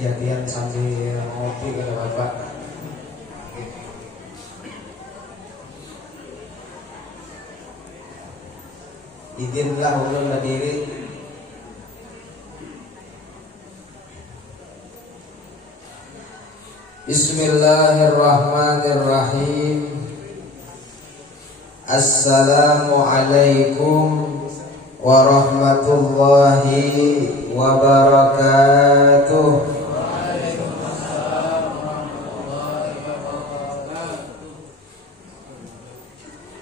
jadian sambil ngopi kata Bapak. Idinlah ulun berdiri. Bismillahirrahmanirrahim. Assalamualaikum warahmatullahi wabarakatuh.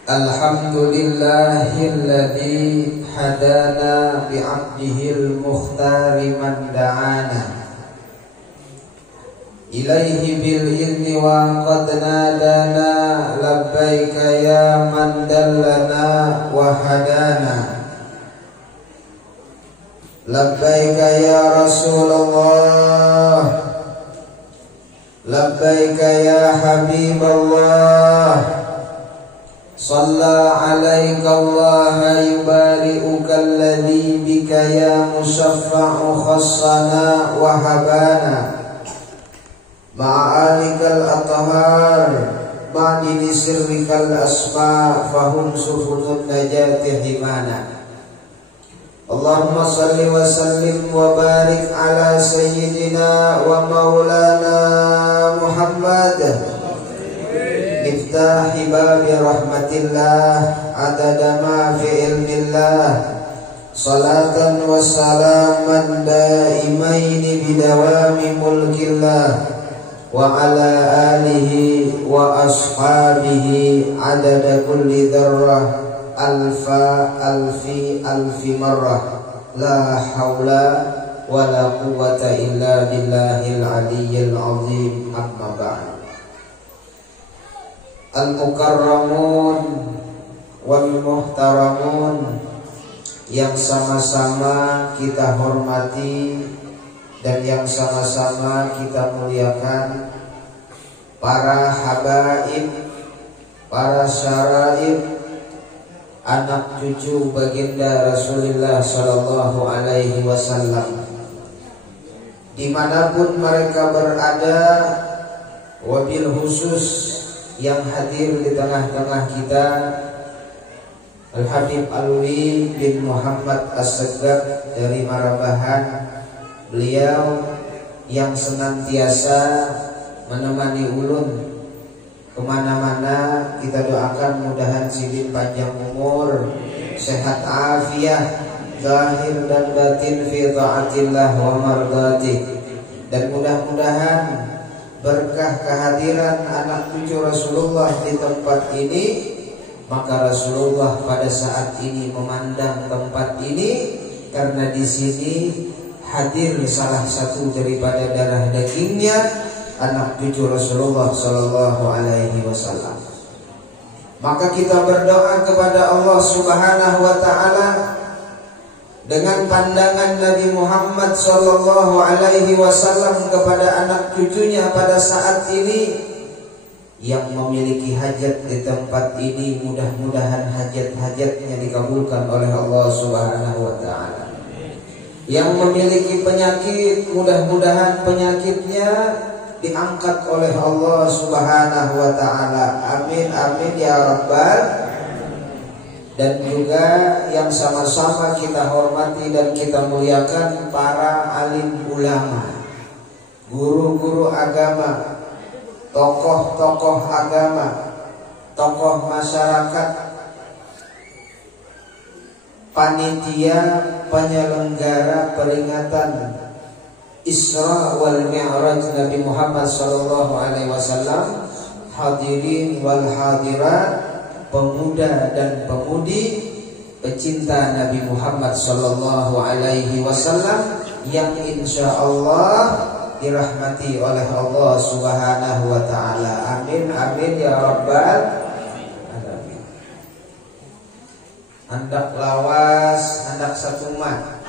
Alhamdulillahilladzi hadana bi'abdihil mukhtari man da'ana ilaihi bil idni wa qad nadana labbaika ya man dallana wa hadana labbaika ya Rasulullah labbaika ya Habiballah Shalla alaika Allah yubari'uka alladhi bika ya musyaffa'u khassana wa habana ma'alikal athhar ba'dini sirrikal asma fahum sufutun najati himana. Allahumma salli wa sallim wa barik ala sayyidina wa maulana Muhammad miftahi babi rahmatillah adada ma fi ilmillah salatan wa salaman daimaini bidawami mulkillah wa ala alihi wa ashabihi adada kulli dzarrah alfi marrah la haula wa la quwwata illa billahil aliyyil azim amma ba'd. Al-mukarramun wal muhtaramun yang sama-sama kita hormati dan yang sama-sama kita muliakan, para habaib, para syaraib, anak cucu baginda Rasulullah sallallahu alaihi wasallam, dimanapun mereka berada, wabil khusus yang hadir di tengah-tengah kita, Al-Habib Alwi bin Muhammad As-Saggab dari Marabahan. Beliau yang senantiasa menemani ulun kemana-mana, kita doakan mudahan sidin panjang umur, sehat afiah, zahir dan batin fi ta'atillah wa mardatih. Dan mudah-mudahan berkah kehadiran anak cucu Rasulullah di tempat ini, maka Rasulullah pada saat ini memandang tempat ini karena di sini hadir salah satu daripada darah dagingnya, anak cucu Rasulullah sallallahu alaihi wasallam. Maka kita berdoa kepada Allah Subhanahu wa taala dengan pandangan Nabi Muhammad sallallahu alaihi wasallam kepada anak cucunya pada saat ini yang memiliki hajat di tempat ini, mudah-mudahan hajat-hajatnya dikabulkan oleh Allah Subhanahu wa taala. Yang memiliki penyakit, mudah-mudahan penyakitnya diangkat oleh Allah Subhanahu wa taala. Amin amin ya rabbal. Dan juga yang sama-sama kita hormati dan kita muliakan para alim ulama, guru-guru agama, tokoh-tokoh agama, tokoh masyarakat, panitia penyelenggara peringatan Isra wal Mi'raj Nabi Muhammad sallallahu alaihi wasallam, hadirin wal hadirat, pemuda dan pemudi pecinta Nabi Muhammad sallallahu alaihi wasallam yang insyaallah dirahmati oleh Allah Subhanahu wa taala. Amin amin ya rabbal alamin. Hendak lawas, hendak satuman.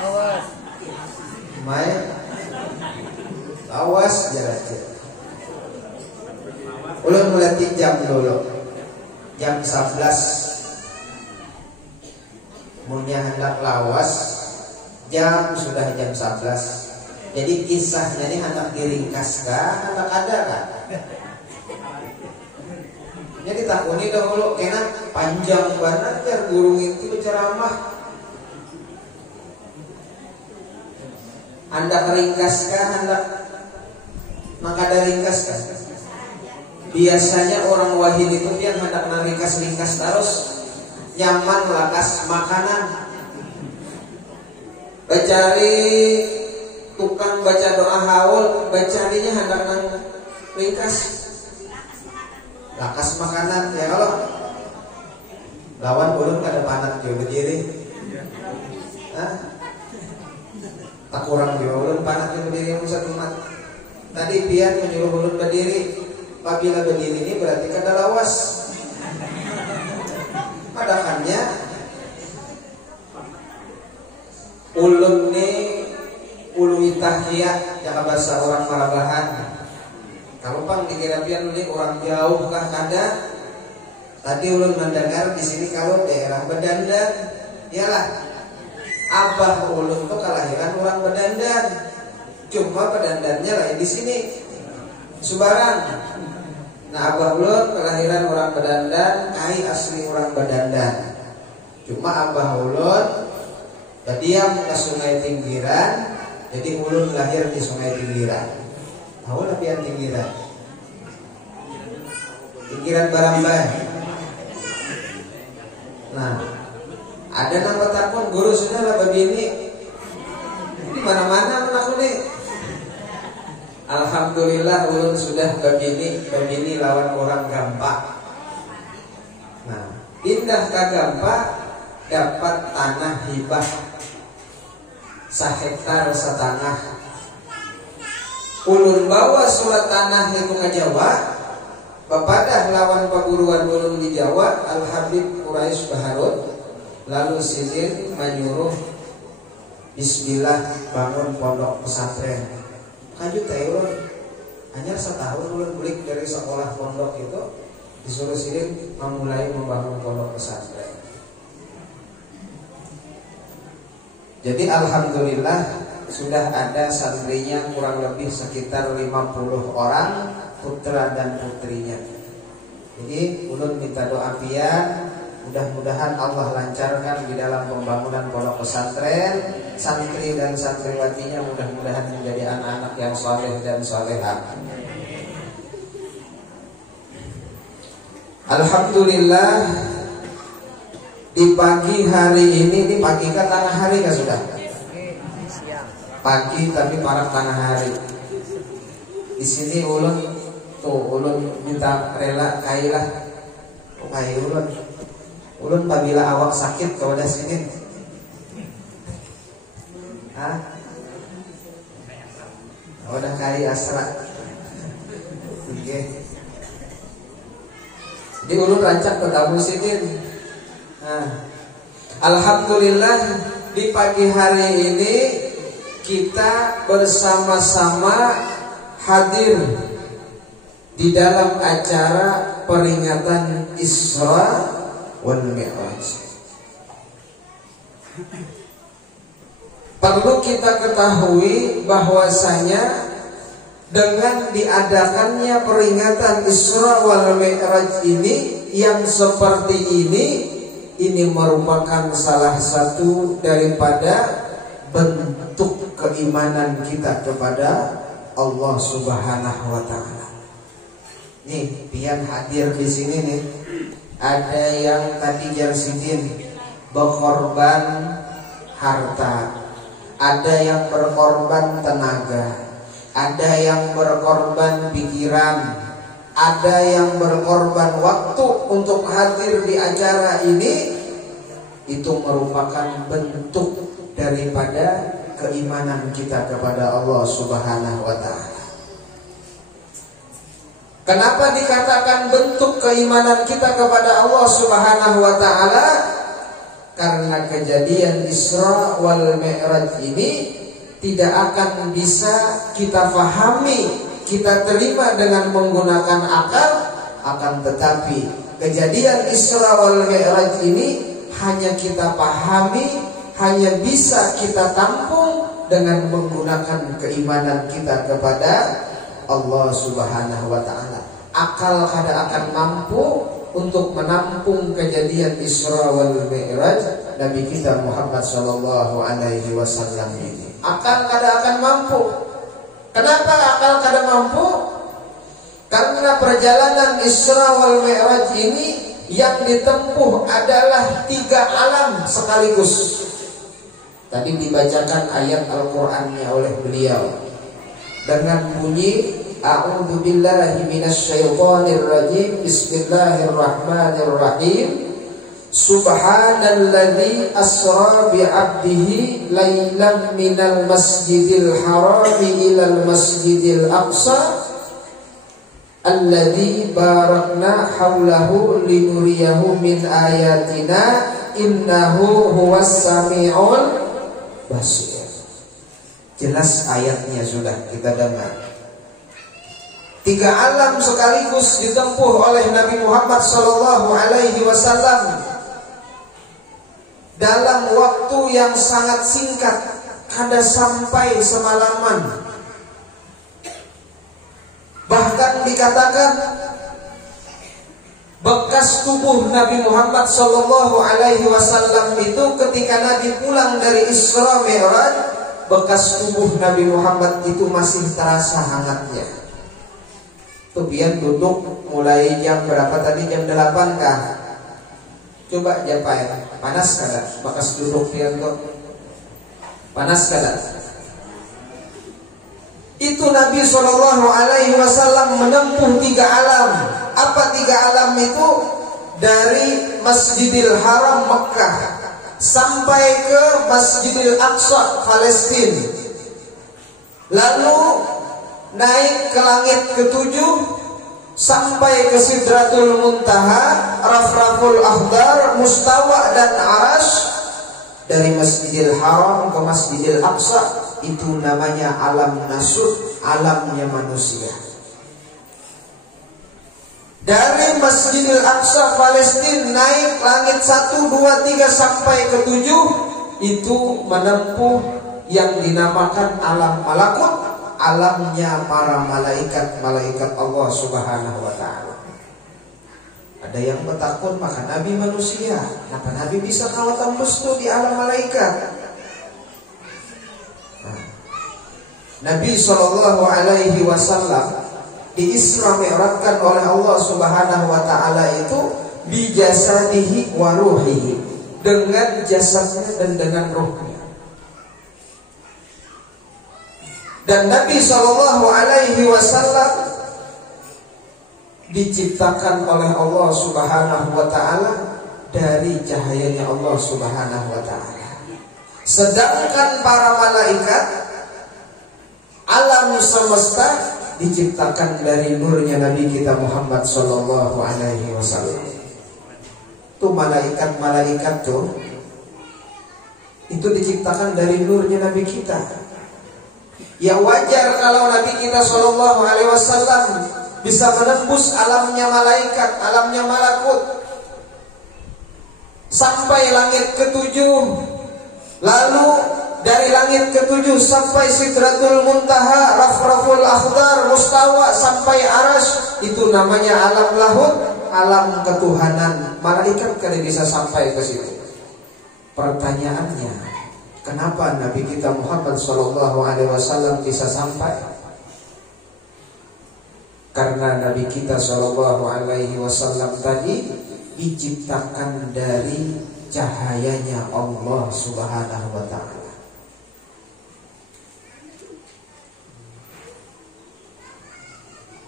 Lawas. Mai. Lawas jarak. Ulun mulai jam dulu. Jam 11. Munya hendak lawas, jam sudah jam 11. Jadi kisahnya ini hendak diringkas kah, hendak ada kah? Jadi takuni dahulu kena panjang banget ya guru itu berceramah. Hendak ringkas kah, hendak maka ada ringkas kah? Biasanya orang wahid itu dia hendak ringkas terus nyaman lakas makanan. Bacari tukang baca doa haul, bacarinya hendak ringkas. Lakas makanan ya kalau lawan ulun kada panat yo berdiri. Tak kurang yo ulun panat yo berdiri musat umat. Tadi pian menyuruh ulun berdiri. Apabila berdiri ini berarti kada lawas. Padahalnya ulun ni ului tahiyat jaka bahasa orang Marabahan. Kalau pang dikira pian ni orang jauh kah kada. Tadi ulun mendengar di sini kalau daerah Bedandan, ialah abah ulun tuh kelahiran orang Bedandan. Cuma Bedandannya lain di sini. Subaran. Nah abah ulun kelahiran orang Bedandan, kai asli orang Bedandan. Cuma abah ulun diam ke Sungai Tinggiran, jadi ulun lahir di Sungai Tinggiran. Tahu lah pian Tinggiran. Tinggiran Barambai. Nah, ada nama takun guru sudah lah babini. Di mana-mana aku nih. Alhamdulillah ulun sudah babini lawan orang Gampang. Nah, pindah ke Gampang dapat tanah hibah 1 hektar 1,5. Ulun bawa surat tanah itu ke Jawa. Bapadah lawan perguruan ulun di Jawa, Al Habib Quraisy Baharut. Lalu sidin menyuruh bismillah bangun pondok pesantren. Kaju teh ulun hanya setahun ulun balik dari sekolah pondok itu disuruh sidin memulai membangun pondok pesantren. Jadi alhamdulillah sudah ada santrinya kurang lebih sekitar 50 orang, putra dan putrinya. Jadi ulun minta doa pian, mudah-mudahan Allah lancarkan di dalam pembangunan pondok pesantren, santri dan santriwatinya mudah-mudahan menjadi anak-anak yang saleh dan salehah. Alhamdulillah di pagi hari ini, di pagi kan tengah hari kan sudah? Pagi tapi para tengah hari. Di sini ulun minta rela kailah. Kai ulun apabila awak sakit kau dah sini. Udah kai asra. Oke. Jadi ulun rancak ke tamu sini. Alhamdulillah di pagi hari ini kita bersama-sama hadir di dalam acara peringatan Isra wal Mi'raj. Perlu kita ketahui bahwasanya dengan diadakannya peringatan Isra wal Mi'raj ini yang seperti ini merupakan salah satu daripada bentuk keimanan kita kepada Allah Subhanahu wa taala. Nih, pian hadir di sini nih. Ada yang tadi Jarsidin berkorban harta, ada yang berkorban tenaga, ada yang berkorban pikiran, ada yang berkorban waktu untuk hadir di acara ini. Itu merupakan bentuk daripada keimanan kita kepada Allah Subhanahu wa taala. Kenapa dikatakan bentuk keimanan kita kepada Allah Subhanahu wa taala? Karena kejadian Isra wal Mi'raj ini tidak akan bisa kita fahami, kita terima dengan menggunakan akal, akan tetapi kejadian Isra wal Mi'raj ini hanya kita pahami, hanya bisa kita tampung dengan menggunakan keimanan kita kepada Allah Subhanahu wa taala. Akal kada akan mampu untuk menampung kejadian Isra wal Mi'raj Nabi kita Muhammad sallallahu alaihi wasallam ini. Akal kada akan mampu. Kenapa akal kada mampu? Karena perjalanan Isra wal Mi'raj ini yang ditempuh adalah 3 alam sekaligus. Tadi dibacakan ayat Al-Qur'annya oleh beliau dengan bunyi A'udzu billahi minasyaitonir rajim. Bismillahirrahmanirrahim. Subhanalladzi asra bi'abdihi lailan minal masjidil harami ilal masjidil aqsa alladzi barakna haulahu linuriyahu min ayatina innahu huwas samiul basir. Jelas ayatnya sudah kita dengar. 3 alam sekaligus ditempuh oleh Nabi Muhammad sallallahu alaihi wasallam dalam waktu yang sangat singkat, kada sampai semalaman. Bahkan dikatakan bekas tubuh Nabi Muhammad sallallahu alaihi wasallam itu ketika Nabi pulang dari Isra Mi'raj, bekas tubuh Nabi Muhammad itu masih terasa hangatnya. Tuh pian duduk mulai jam berapa tadi? Jam 8 kah? Coba japai, panas kada? Bekas duduk pian tuh panas kada? Itu Nabi sallallahu alaihi wasallam menempuh 3 alam. Apa 3 alam itu? Dari Masjidil Haram Mekah sampai ke Masjidil Aqsa Palestina. Lalu naik ke langit ke-7 sampai ke Sidratul Muntaha, Rafraful Akhdar, Mustawa dan Arash. Dari Masjidil Haram ke Masjidil Aqsa itu namanya alam nasut, alamnya manusia. Dari Masjidil Aqsa Palestina naik langit 1, 2, 3 sampai ke 7 itu menempuh yang dinamakan alam malakut, alamnya para malaikat Allah Subhanahu wa taala. Ada yang bertakun maka Nabi manusia, kenapa Nabi bisa kalau tembus tuh di alam malaikat? Nabi sallallahu alaihi wasallam di Isra Mi'rajkan oleh Allah Subhanahu wa taala itu bi jasadihi wa ruhihi, dengan jasadnya dan dengan ruhnya. Dan Nabi sallallahu alaihi wasallam diciptakan oleh Allah Subhanahu wa taala dari cahayanya Allah Subhanahu wa taala. Sedangkan para malaikat alam semesta diciptakan dari nurnya Nabi kita Muhammad sallallahu alaihi wasallam. Tuh malaikat tuh itu diciptakan dari nurnya Nabi kita. Ya wajar kalau Nabi kita sallallahu alaihi wasallam bisa menembus alamnya malaikat, alamnya malakut sampai langit ke-7. Lalu dari langit ke-7 sampai Sidratul Muntaha, Rafraful Akhdar, Mustawa sampai Arash, itu namanya alam lahut, alam ketuhanan. Malaikat kada bisa sampai ke situ. Pertanyaannya, kenapa Nabi kita Muhammad sallallahu alaihi wasallam bisa sampai? Karena Nabi kita sallallahu alaihi wasallam tadi diciptakan dari cahayanya Allah Subhanahu wa taala.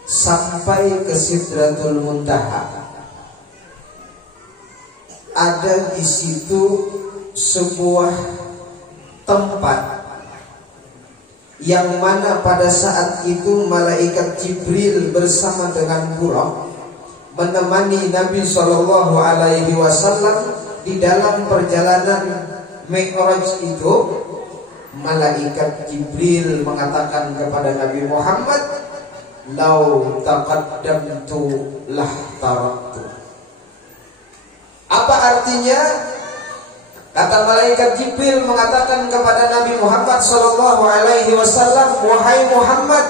Sampai ke Sidratul Muntaha. Ada di situ sebuah tempat yang mana pada saat itu malaikat Jibril bersama dengan Buraq menemani Nabi sallallahu alaihi wasallam di dalam perjalanan Mi'raj itu. Malaikat Jibril mengatakan kepada Nabi Muhammad, "Lau taqaddamtu lah taraktu." Apa artinya? Kata malaikat Jibril mengatakan kepada Nabi Muhammad sallallahu alaihi wasallam, "Wahai Muhammad,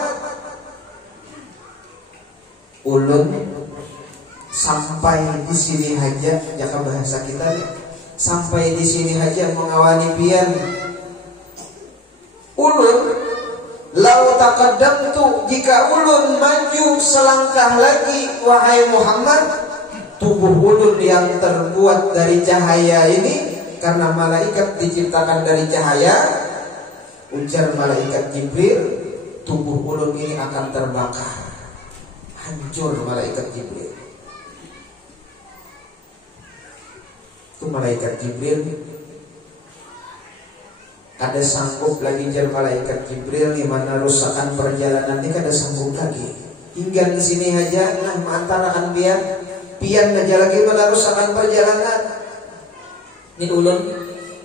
ulun sampai di sini aja, jaka bahasa kita ya, sampai di sini aja mengawani pian. Ulun lau taqaddamtu, jika ulun maju selangkah lagi wahai Muhammad, tubuh ulun yang terbuat dari cahaya ini, karena malaikat diciptakan dari cahaya, ujar malaikat Jibril, tubuh ulun ini akan terbakar, hancur malaikat Jibril." Itu malaikat Jibril ada sanggup lagi, jar malaikat Jibril, di mana rusakan perjalanan ini kada sanggup lagi. Hingga di sini aja, nah mantarakan pian aja lagi mana rusakan perjalanan. Ini ulun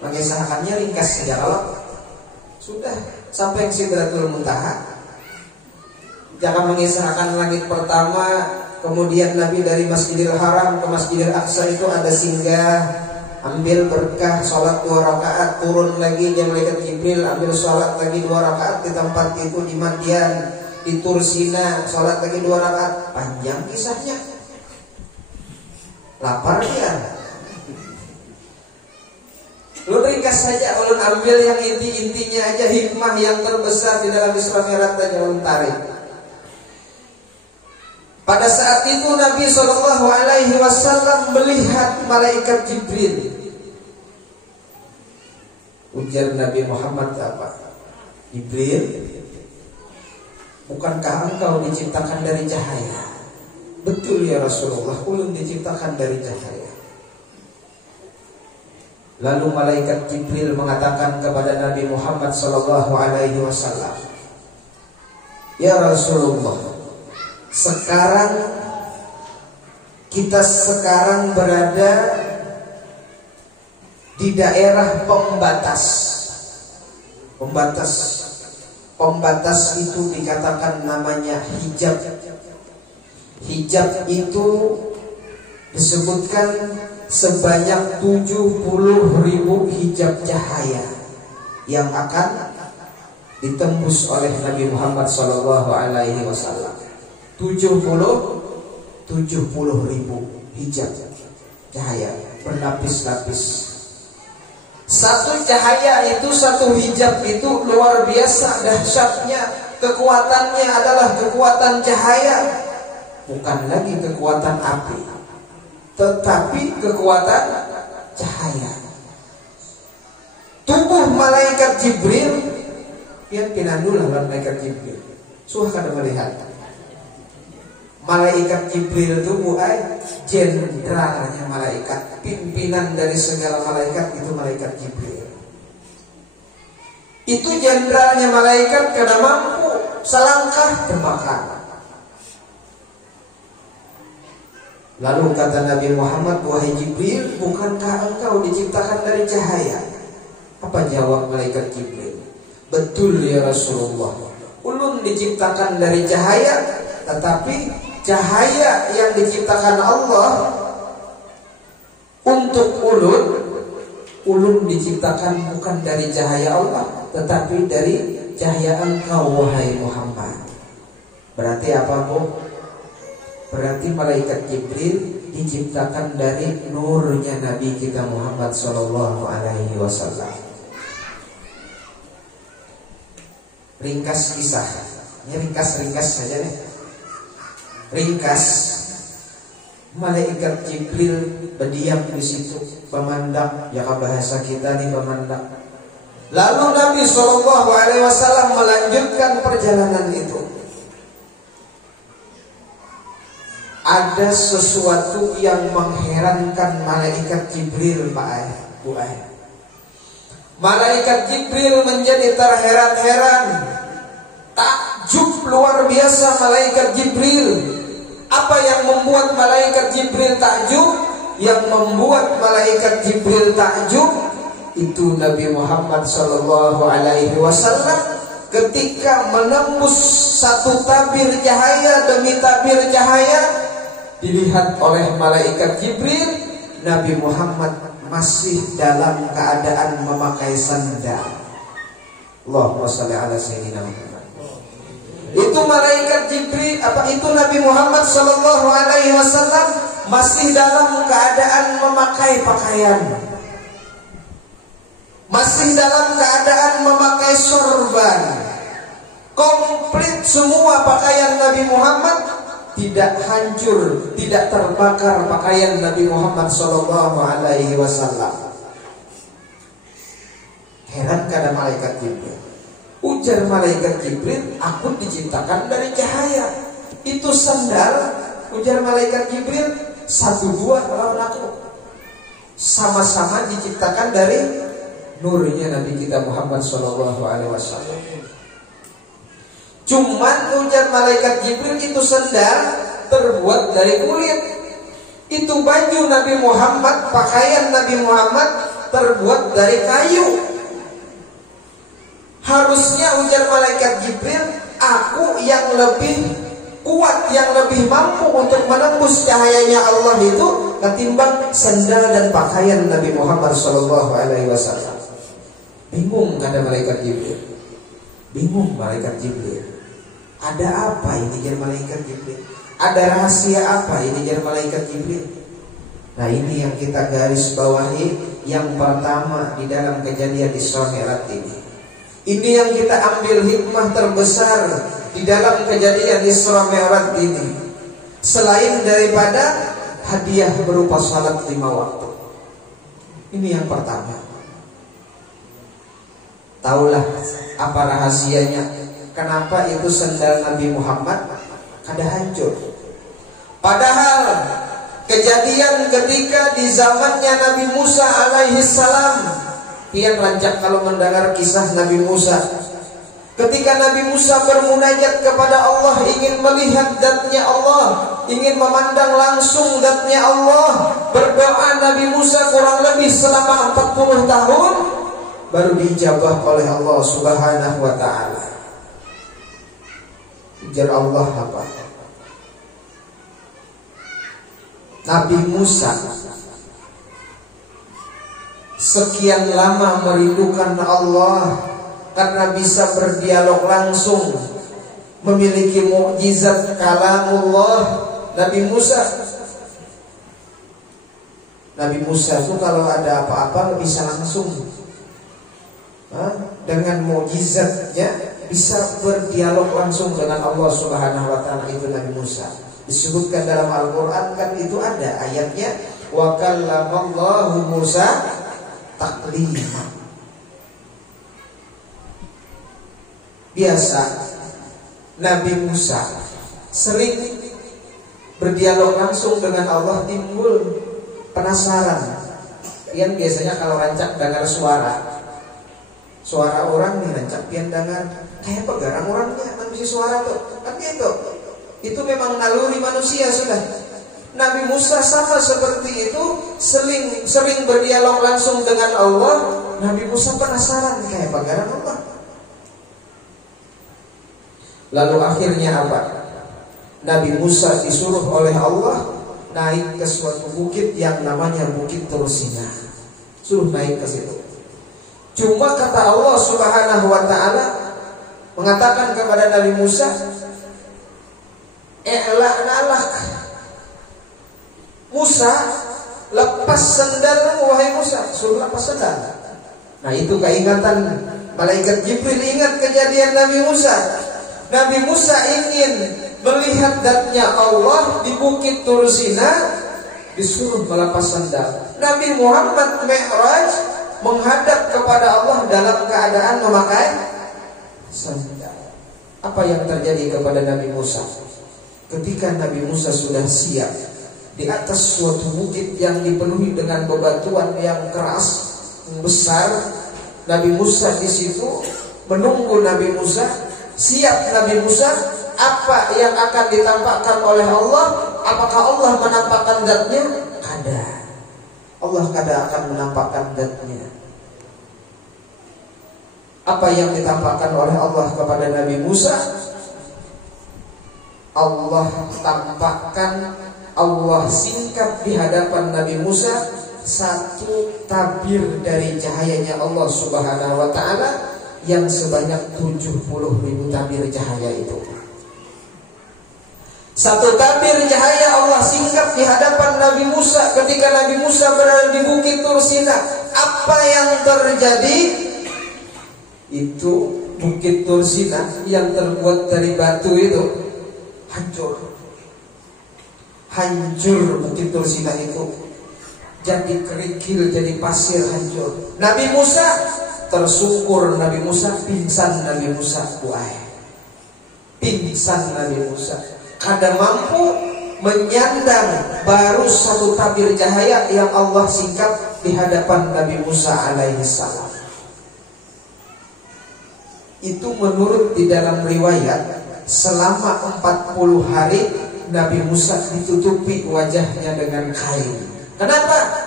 mengisahkannya ringkas saja, kalau sudah sampai Sidratul Muntaha. Jangan mengisahkan langit pertama, kemudian Nabi dari Masjidil Haram ke Masjidil Aqsa itu ada singgah, ambil berkah, sholat 2 rakaat, turun lagi yang malaikat Jibril, ambil sholat lagi 2 rakaat di tempat itu di Madian, di Tursina, sholat lagi 2 rakaat. Panjang kisahnya, lapar dia. Lu ringkas saja, ulun ambil yang inti-intinya aja, hikmah yang terbesar di dalam Isra Mi'raj aja ulun tarik. Pada saat itu Nabi sallallahu alaihi wasallam melihat malaikat Jibril. Ujar Nabi Muhammad apa? Jibril, bukankah engkau diciptakan dari cahaya? Betul ya Rasulullah, ulun diciptakan dari cahaya. Lalu malaikat Jibril mengatakan kepada Nabi Muhammad sallallahu alaihi wasallam, "Ya Rasulullah, kita sekarang berada di daerah pembatas. Pembatas itu dikatakan namanya hijab. Hijab itu disebutkan sebanyak 70.000 hijab cahaya yang akan ditembus oleh Nabi Muhammad sallallahu alaihi wasallam. 70.000 hijab cahaya berlapis-lapis. Satu cahaya itu, satu hijab itu luar biasa dahsyatnya. Kekuatannya adalah kekuatan cahaya, bukan lagi kekuatan api, tetapi kekuatan cahaya. Tubuh malaikat Jibril, yang pinandulah malaikat Jibril, suah kada melihat. Malaikat Jibril itu bukan jenderalnya malaikat, pimpinan dari segala malaikat itu malaikat Jibril. Itu jenderalnya malaikat karena mampu selangkah terbakar. Lalu kata Nabi Muhammad, "Wahai Jibril, bukankah engkau diciptakan dari cahaya?" Apa jawab malaikat Jibril? "Betul ya Rasulullah, ulun diciptakan dari cahaya, tetapi cahaya yang diciptakan Allah untuk ulun diciptakan bukan dari cahaya Allah, tetapi dari cahaya engkau wahai Muhammad." Berarti apa, Bu? Berarti malaikat Jibril diciptakan dari nurnya Nabi kita Muhammad sallallahu alaihi wasallam. Ringkas kisah. Ini ringkas saja nih. Ringkas, malaikat Jibril berdiam di situ, memandang, ya bahasa kita nih memandang. Lalu Nabi sallallahu alaihi wasallam melanjutkan perjalanan itu. Ada sesuatu yang mengherankan malaikat Jibril, Pak Bu. Malaikat Jibril menjadi terheran-heran, takjub luar biasa malaikat Jibril. Apa yang membuat malaikat Jibril takjub? Yang membuat malaikat Jibril takjub itu Nabi Muhammad sallallahu alaihi wasallam ketika menembus satu tabir cahaya demi tabir cahaya, dilihat oleh malaikat Jibril, Nabi Muhammad masih dalam keadaan memakai sandal. Allahumma shalli ala sayyidina Muhammad. Itu malaikat Jibril, itu Nabi Muhammad sallallahu alaihi wasallam masih dalam keadaan memakai pakaian, masih dalam keadaan memakai sorban. Komplit semua pakaian Nabi Muhammad, tidak hancur, tidak terbakar pakaian Nabi Muhammad sallallahu alaihi wasallam. Heran kada malaikat Jibril. Ujar malaikat Jibril, aku diciptakan dari cahaya. Itu sandal, ujar malaikat Jibril, satu dua lawan aku. Sama-sama diciptakan dari nurnya Nabi kita Muhammad sallallahu alaihi wasallam. Cuman ujar malaikat Jibril, itu sandal terbuat dari kulit. Itu baju Nabi Muhammad, pakaian Nabi Muhammad terbuat dari kayu. Harusnya ujar malaikat Jibril, aku yang lebih kuat, yang lebih mampu untuk menembus cahayanya Allah itu ketimbang sandal dan pakaian Nabi Muhammad sallallahu alaihi wasallam. Bingung kata malaikat Jibril. Bingung malaikat Jibril. Ada apa ini jar malaikat Jibril? Ada rahasia apa ini jar malaikat Jibril? Nah, ini yang kita garis bawahi yang pertama di dalam kejadian Isra Mi'raj ini. Ini yang kita ambil hikmah terbesar di dalam kejadian Isra Mi'raj ini. Selain daripada hadiah berupa salat 5 waktu. Ini yang pertama. Taulah apa rahasianya? Kenapa itu sandal Nabi Muhammad kada hancur? Padahal kejadian ketika di zamannya Nabi Musa alaihi salam, pian rancak kalau mendengar kisah Nabi Musa. Ketika Nabi Musa bermunajat kepada Allah, ingin melihat zatnya Allah, ingin memandang langsung zatnya Allah, berdoa Nabi Musa kurang lebih selama 40 tahun, baru diijabah oleh Allah subhanahu wa ta'ala. Ujar Allah apa? Nabi Musa sekian lama merindukan Allah karena bisa berdialog langsung, memiliki mukjizat kalamullah. Nabi Musa itu kalau ada apa-apa nggak bisa langsung, dengan mukjizatnya bisa berdialog langsung dengan Allah Subhanahu wa taala. Itu Nabi Musa. Disebutkan dalam Al-Qur'an kan itu ada ayatnya, wa kallamallahu Musa taklima. Biasa Nabi Musa sering berdialog langsung dengan Allah, timbul penasaran. Pian biasanya kalau rancak dengar suara orang nih, rancak pian dengar kayak pegarang orangnya manusia suara tuh kan gitu. Itu memang naluri manusia sudah. Nabi Musa sama seperti itu, sering berdialog langsung dengan Allah. Nabi Musa penasaran kayak pegarang Allah. Lalu akhirnya apa? Nabi Musa disuruh oleh Allah naik ke suatu bukit yang namanya Bukit Tur Sina. Suruh naik ke situ. Cuma kata Allah Subhanahu wa taala mengatakan kepada Nabi Musa, "I'la'nalak." Musa, lepas sandalmu wahai Musa. Suruh lepas sandal. Nah, itu keingatan malaikat Jibril, ingat kejadian Nabi Musa. Nabi Musa ingin melihat zatnya Allah di Bukit Tur Sina, disuruh melepas sandal. Nabi Muhammad Mi'raj menghadap kepada Allah dalam keadaan memakai sandal. Apa yang terjadi kepada Nabi Musa? Ketika Nabi Musa sudah siap di atas suatu bukit yang dipenuhi dengan bebatuan yang keras, besar, Nabi Musa di situ menunggu Nabi Musa. Siap Nabi Musa, apa yang akan ditampakkan oleh Allah? Apakah Allah menampakkan zatnya? Kada. Allah kada akan menampakkan zatnya. Apa yang ditampakkan oleh Allah kepada Nabi Musa? Allah tampakkan, Allah singkap di hadapan Nabi Musa satu tabir dari cahayanya Allah Subhanahu wa ta'ala yang sebanyak 70.000 tabir cahaya itu. Satu tabir cahaya Allah singkap di hadapan Nabi Musa ketika Nabi Musa berada di Bukit Tur Sina. Apa yang terjadi? Itu Bukit Tur Sina yang terbuat dari batu itu hancur. Hancur Bukit Tur Sina itu. Jadi kerikil, jadi pasir, hancur. Nabi Musa tersungkur, Nabi Musa pingsan, Nabi Musa buai. Pingsan Nabi Musa. Kada mampu menyandang baru satu tabir cahaya yang Allah singkap di hadapan Nabi Musa alaihi salam. Itu menurut di dalam riwayat selama 40 hari Nabi Musa ditutupi wajahnya dengan kain. Kenapa?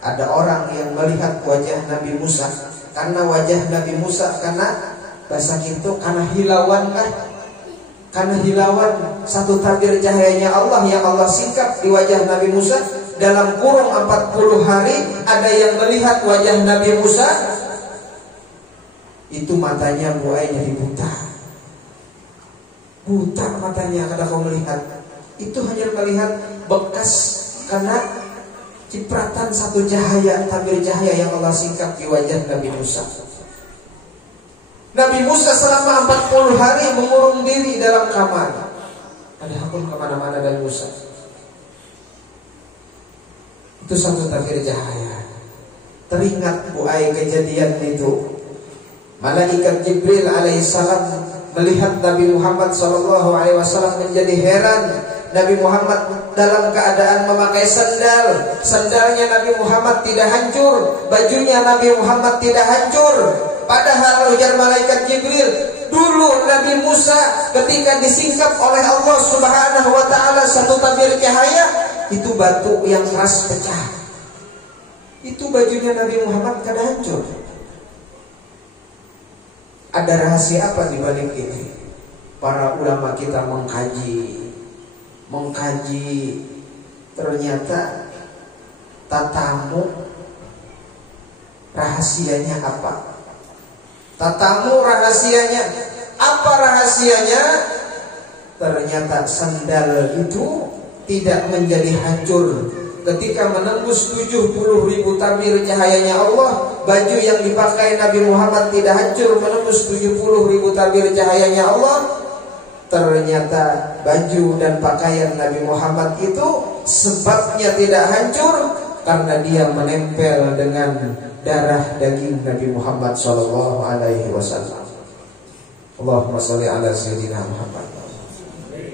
Ada orang yang melihat wajah Nabi Musa karena wajah Nabi Musa karena bahasa itu karena hilauan kan? Karena hilauan satu tabir cahayanya Allah yang Allah singkap di wajah Nabi Musa dalam kurung 40 hari. Ada yang melihat wajah Nabi Musa, itu matanya buai jadi buta. Buta matanya kada kau melihat. Itu hanya melihat bekas karena cipratan satu cahaya, tabir cahaya yang Allah singkap di wajah Nabi Musa. Nabi Musa selama 40 hari mengurung diri dalam kamar. Ada pun kemana-mana dari Musa. Itu satu tabir cahaya. Teringat buai kejadian itu. Malaikat Jibril alaihissalam melihat Nabi Muhammad SAW menjadi heran. Nabi Muhammad dalam keadaan memakai sandal. Sandalnya Nabi Muhammad tidak hancur, bajunya Nabi Muhammad tidak hancur. Padahal ujar malaikat Jibril, dulu Nabi Musa ketika disingkap oleh Allah Subhanahu wa ta'ala satu tabir cahaya, itu batu yang keras pecah. Itu bajunya Nabi Muhammad kada hancur. Ada rahasia apa di balik ini? Para ulama kita mengkaji, ternyata tatamu rahasianya apa? Tatamu rahasianya apa? Rahasianya ternyata sandal itu tidak menjadi hancur ketika menembus 70.000 tabir cahayanya Allah. Baju yang dipakai Nabi Muhammad tidak hancur menembus 70.000 tabir cahayanya Allah. Ternyata baju dan pakaian Nabi Muhammad itu sebabnya tidak hancur karena dia menempel dengan darah daging Nabi Muhammad sallallahu alaihi wasallam. Allahumma shalli ala sayyidina Muhammad.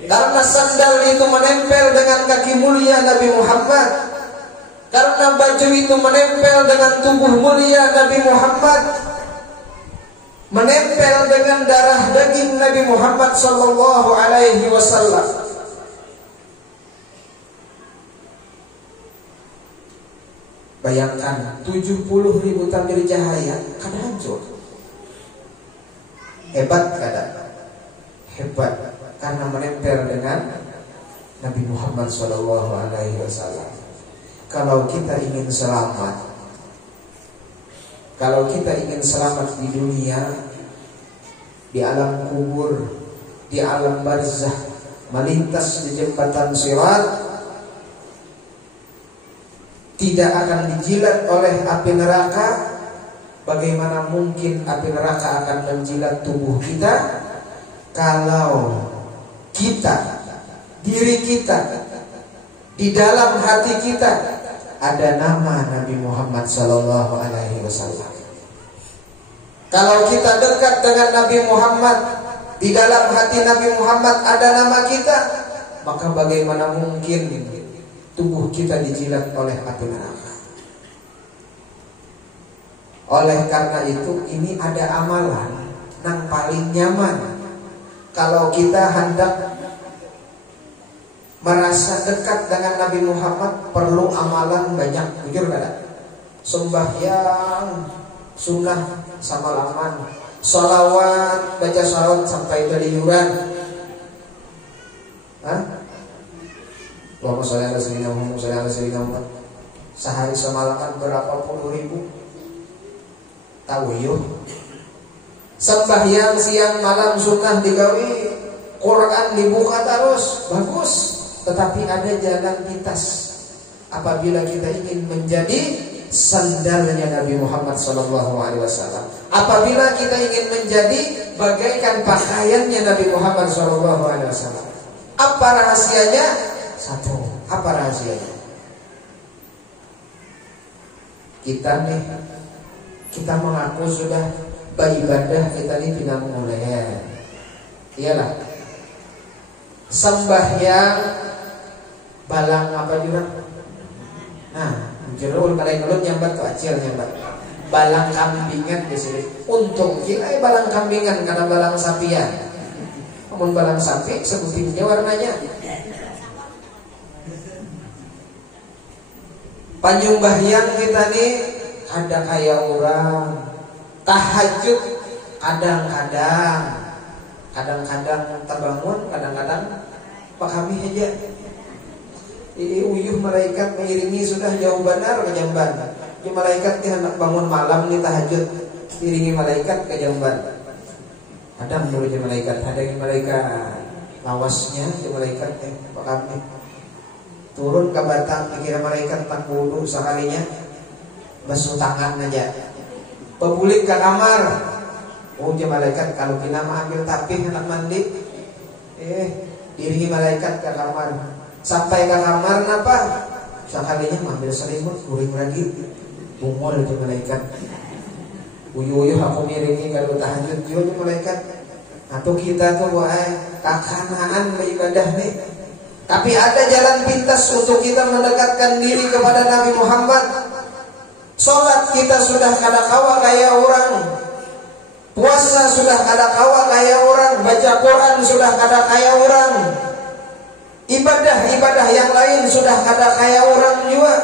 Karena sandal itu menempel dengan kaki mulia Nabi Muhammad, karena baju itu menempel dengan tubuh mulia Nabi Muhammad, menempel dengan darah daging Nabi Muhammad sallallahu alaihi wasallam. Bayangkan 70.000 tabir cahaya kada hancur. Hebat kada? Hebat karena menempel dengan Nabi Muhammad sallallahu alaihi wasallam. Kalau kita ingin selamat, kalau kita ingin selamat di dunia, di alam kubur, di alam barzah, melintas di jembatan sirat, tidak akan dijilat oleh api neraka. Bagaimana mungkin api neraka akan menjilat tubuh kita kalau kita, diri kita, di dalam hati kita ada nama Nabi Muhammad sallallahu alaihi wasallam. Kalau kita dekat dengan Nabi Muhammad, di dalam hati Nabi Muhammad ada nama kita, maka bagaimana mungkin tubuh kita dijilat oleh api neraka. Oleh karena itu ini ada amalan yang paling nyaman. Kalau kita hendak merasa dekat dengan Nabi Muhammad, perlu amalan banyak. Jujur kada? Sembahyang sunnah samalaman, sholawat, baca sholawat sampai keliyuran. Allahumma sholli ala sayyidina Muhammad. Sehari semalaman berapa puluh ribu. Tahu yuk. Sembahyang siang malam sunnah digawi, Quran dibuka terus, bagus. Tetapi ada jalan pintas. Apabila kita ingin menjadi sandalnya Nabi Muhammad SAW, apabila kita ingin menjadi bagaikan pakaiannya Nabi Muhammad SAW, apa rahasianya? Satu, apa rahasianya? Kita mengaku sudah beribadah, kita ini tidak mulai. Iyalah. Sembahyang balang apa juga? Nah, jerul kalian ulun nyambat tuh acil nyambat. Balang kambingan di sini. Untung kira balang kambingan karena balang sapian. Namun balang sapi sebutinnya warnanya. Panjung bahyang kita nih ada kayak orang tahajud kadang-kadang terbangun, kadang-kadang Pak kami aja uyuh malaikat mengiringi sudah jauh benar ke jamban. Di malaikat dia hendak bangun malam nih tahajud, iringi malaikat ke jamban. Ada menurut malaikat, ada yang malaikat lawasnya di malaikat Pak kami turun ke batang, dikira malaikat tak wudhu sekalinya basuh tangan aja, pebulik ke kamar. Oh dia malaikat kalau kita mau ambil tapih hendak mandi, diringi malaikat ke kamar. Sampai ke kamar napa? Sekalinya ambil selimut, guring lagi, bungol dia malaikat. Uyuh aku miringi kalau tahajud juga malaikat. Atau kita tuh kakanaan beribadah nih. Tapi ada jalan pintas untuk kita mendekatkan diri kepada Nabi Muhammad. Sholat kita sudah kada kawa kayak orang, puasa sudah kada kawa kayak orang, baca Quran sudah kada kayak orang, ibadah yang lain sudah kada kayak orang juga.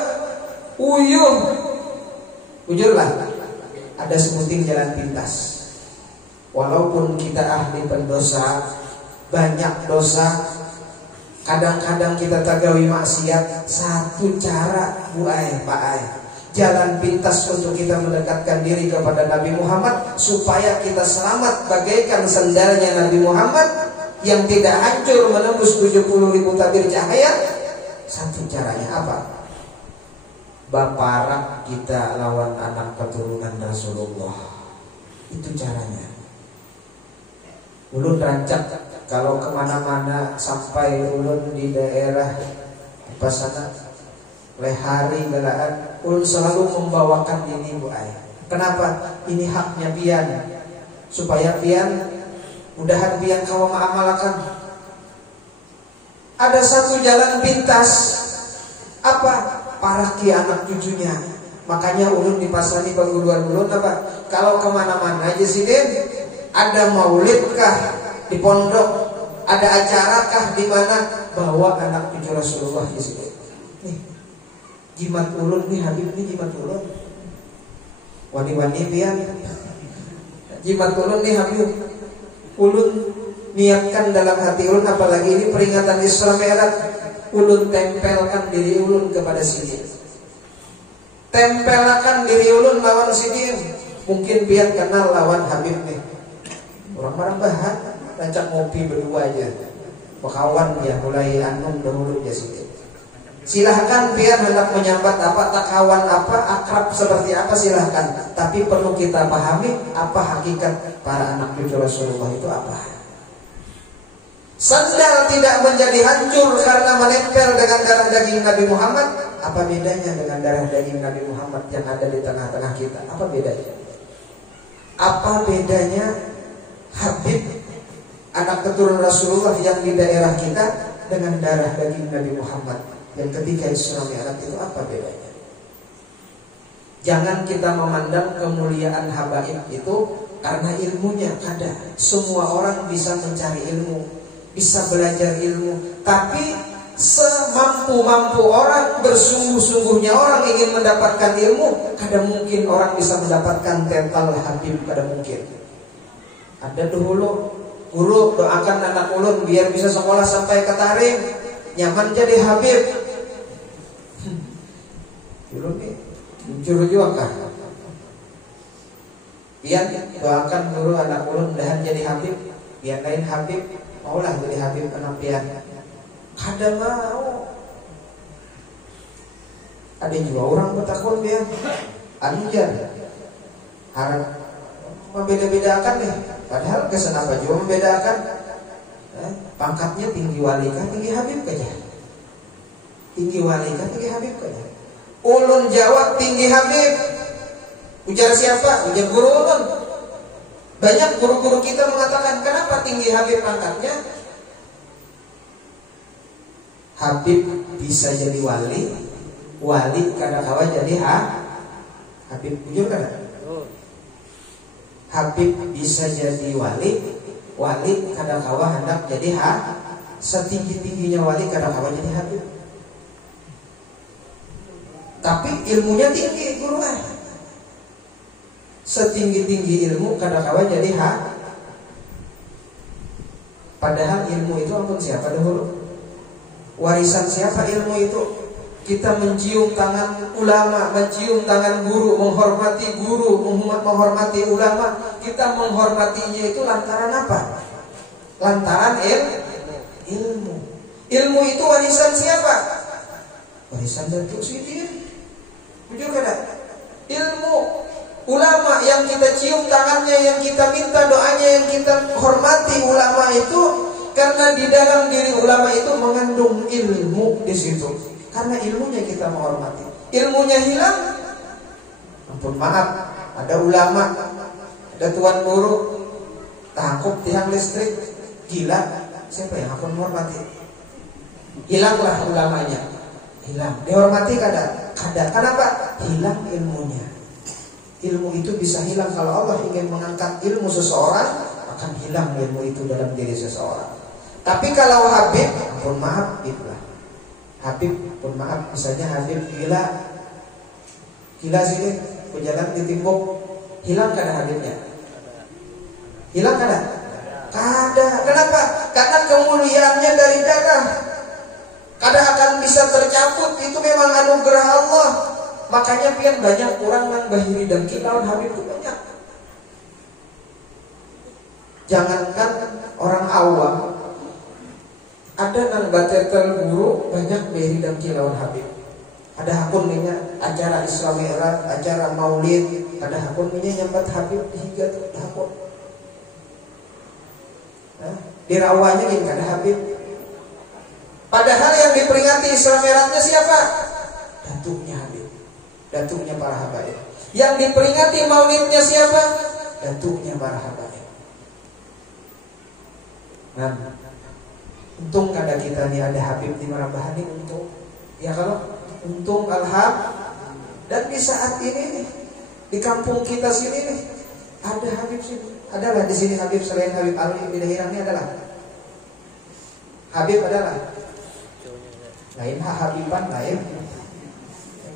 Ujurlah, ada sebuting jalan pintas. Walaupun kita ahli pendosa, banyak dosa, kadang-kadang kita tagawi maksiat. Satu cara jalan pintas untuk kita mendekatkan diri kepada Nabi Muhammad, supaya kita selamat bagaikan sandalnya Nabi Muhammad yang tidak hancur menembus 70.000 tabir cahaya. Satu caranya apa? Baparak kita lawan anak keturunan Rasulullah. Itu caranya. Ulun rancak kalau kemana-mana, sampai ulun di daerah apa sana lehari galaan, ulun selalu membawakan ini Bu Ay. Kenapa? Ini haknya pian, supaya pian mudahan pian kawa mengamalkan. Ada satu jalan pintas, apa? Paraki anak cucunya. Makanya ulun dipasani perguruan ulun apa? Kalau kemana-mana aja sini, ada maulid kah di pondok, ada acara kah di mana, bawa anak cucu Rasulullah di sini. Nih, jimat ulun nih, Habib nih jimat ulun. Wani-wani pian. Jimat ulun nih Habib. Ulun niatkan dalam hati ulun, apalagi ini peringatan Isra Mi'raj, ulun tempelkan diri ulun kepada sini. Tempelkan diri ulun lawan sini. Mungkin pian kenal lawan Habib nih. Orang-orang bahan rancak ngopi berdua aja, bekawan ya, mulai anum dahulu ya sini. Silahkan biar hendak menyambat apa, tak kawan apa, akrab seperti apa silahkan. Tapi perlu kita pahami apa hakikat para anak cucu Rasulullah itu apa. Sandal tidak menjadi hancur karena menempel dengan darah daging Nabi Muhammad. Apa bedanya dengan darah daging Nabi Muhammad yang ada di tengah-tengah kita? Apa bedanya? Apa bedanya Habib anak keturunan Rasulullah yang di daerah kita dengan darah daging Nabi Muhammad yang ketika Isra Mi'raj itu? Apa bedanya? Jangan kita memandang kemuliaan habaib itu karena ilmunya ada. Semua orang bisa mencari ilmu, bisa belajar ilmu, tapi semampu-mampu orang, bersungguh-sungguhnya orang ingin mendapatkan ilmu, kada mungkin orang bisa mendapatkan tental Habib, kada mungkin. Ada dahulu guru doakan anak ulun biar bisa sekolah sampai ke tarim, nyaman jadi Habib. Ulun nih muncul juga kan. Pian doakan guru anak ulun mudahan jadi habib. Pian lain habib, maulah jadi habib anak pian. Kada mau. Ada juga orang bertakun dia anjar harap membeda-bedakan nih. Padahal kesenapa juga membedakan. Pangkatnya tinggi wali kah tinggi habib kah? Tinggi wali kah tinggi habib kah? Ulun jawab tinggi habib. Ujar siapa? Ujar guru ulun. Banyak guru-guru kita mengatakan kenapa tinggi habib pangkatnya? Habib bisa jadi wali, wali kadang-kala jadi habib. Jujur kan? Habib bisa jadi wali, wali kadang-kala hendak jadi setinggi-tingginya wali kadang-kala jadi habib. Tapi ilmunya tinggi guru setinggi-tinggi ilmu kadang-kala jadi padahal ilmu itu ampun siapa dahulu? Warisan siapa ilmu itu? Kita mencium tangan ulama, mencium tangan guru, menghormati guru, menghormati ulama. Kita menghormatinya itu lantaran apa? Lantaran ilmu. Ilmu itu warisan siapa? Warisan Datuk Siti. Jujur kada? Ilmu ulama yang kita cium tangannya, yang kita minta doanya, yang kita hormati ulama itu karena di dalam diri ulama itu mengandung ilmu di situ. Karena ilmunya kita menghormati. Ilmunya hilang, ampun maaf, ada ulama, ada tuan guru, tangkup tiang listrik, gila, siapa yang akan menghormati? Hilanglah ulamanya, hilang. Dihormati kada? Kada. Kenapa? Hilang ilmunya. Ilmu itu bisa hilang kalau Allah ingin mengangkat ilmu seseorang, akan hilang ilmu itu dalam diri seseorang. Tapi kalau habib, ampun maaf, itulah. Habib, pun maaf, misalnya habib gila sini, berjalan di timbuk, hilang kada habibnya? Hilang kada? Kada. Kenapa? Karena kemuliaannya dari darah, kada akan bisa tercabut. Itu memang anugerah Allah. Makanya pian banyak orang yang bahiri dan kilawan habib itu banyak. Jangankan orang awam, ada nang batetel guru banyak bahiri dan kilawan habib. Ada hakun minyak acara Isra Mi'raj, acara Maulid, ada hakun minyak nyambat habib hingga hakun. Dirawanya gini ada habib. Padahal yang diperingati Isra Mi'rajnya siapa? Datuknya habib, datuknya para habaib. Yang diperingati Maulidnya siapa? Datuknya para habaib. Nah, untung kada kita nih ada habib di Marabahani, untung. Ya kalau untung alhamdulillah. Dan di saat ini nih, di kampung kita sini nih ada habib sini. Adalah di sini habib selain Habib Ali di daerah ini adalah habib adalah lain habiban lain.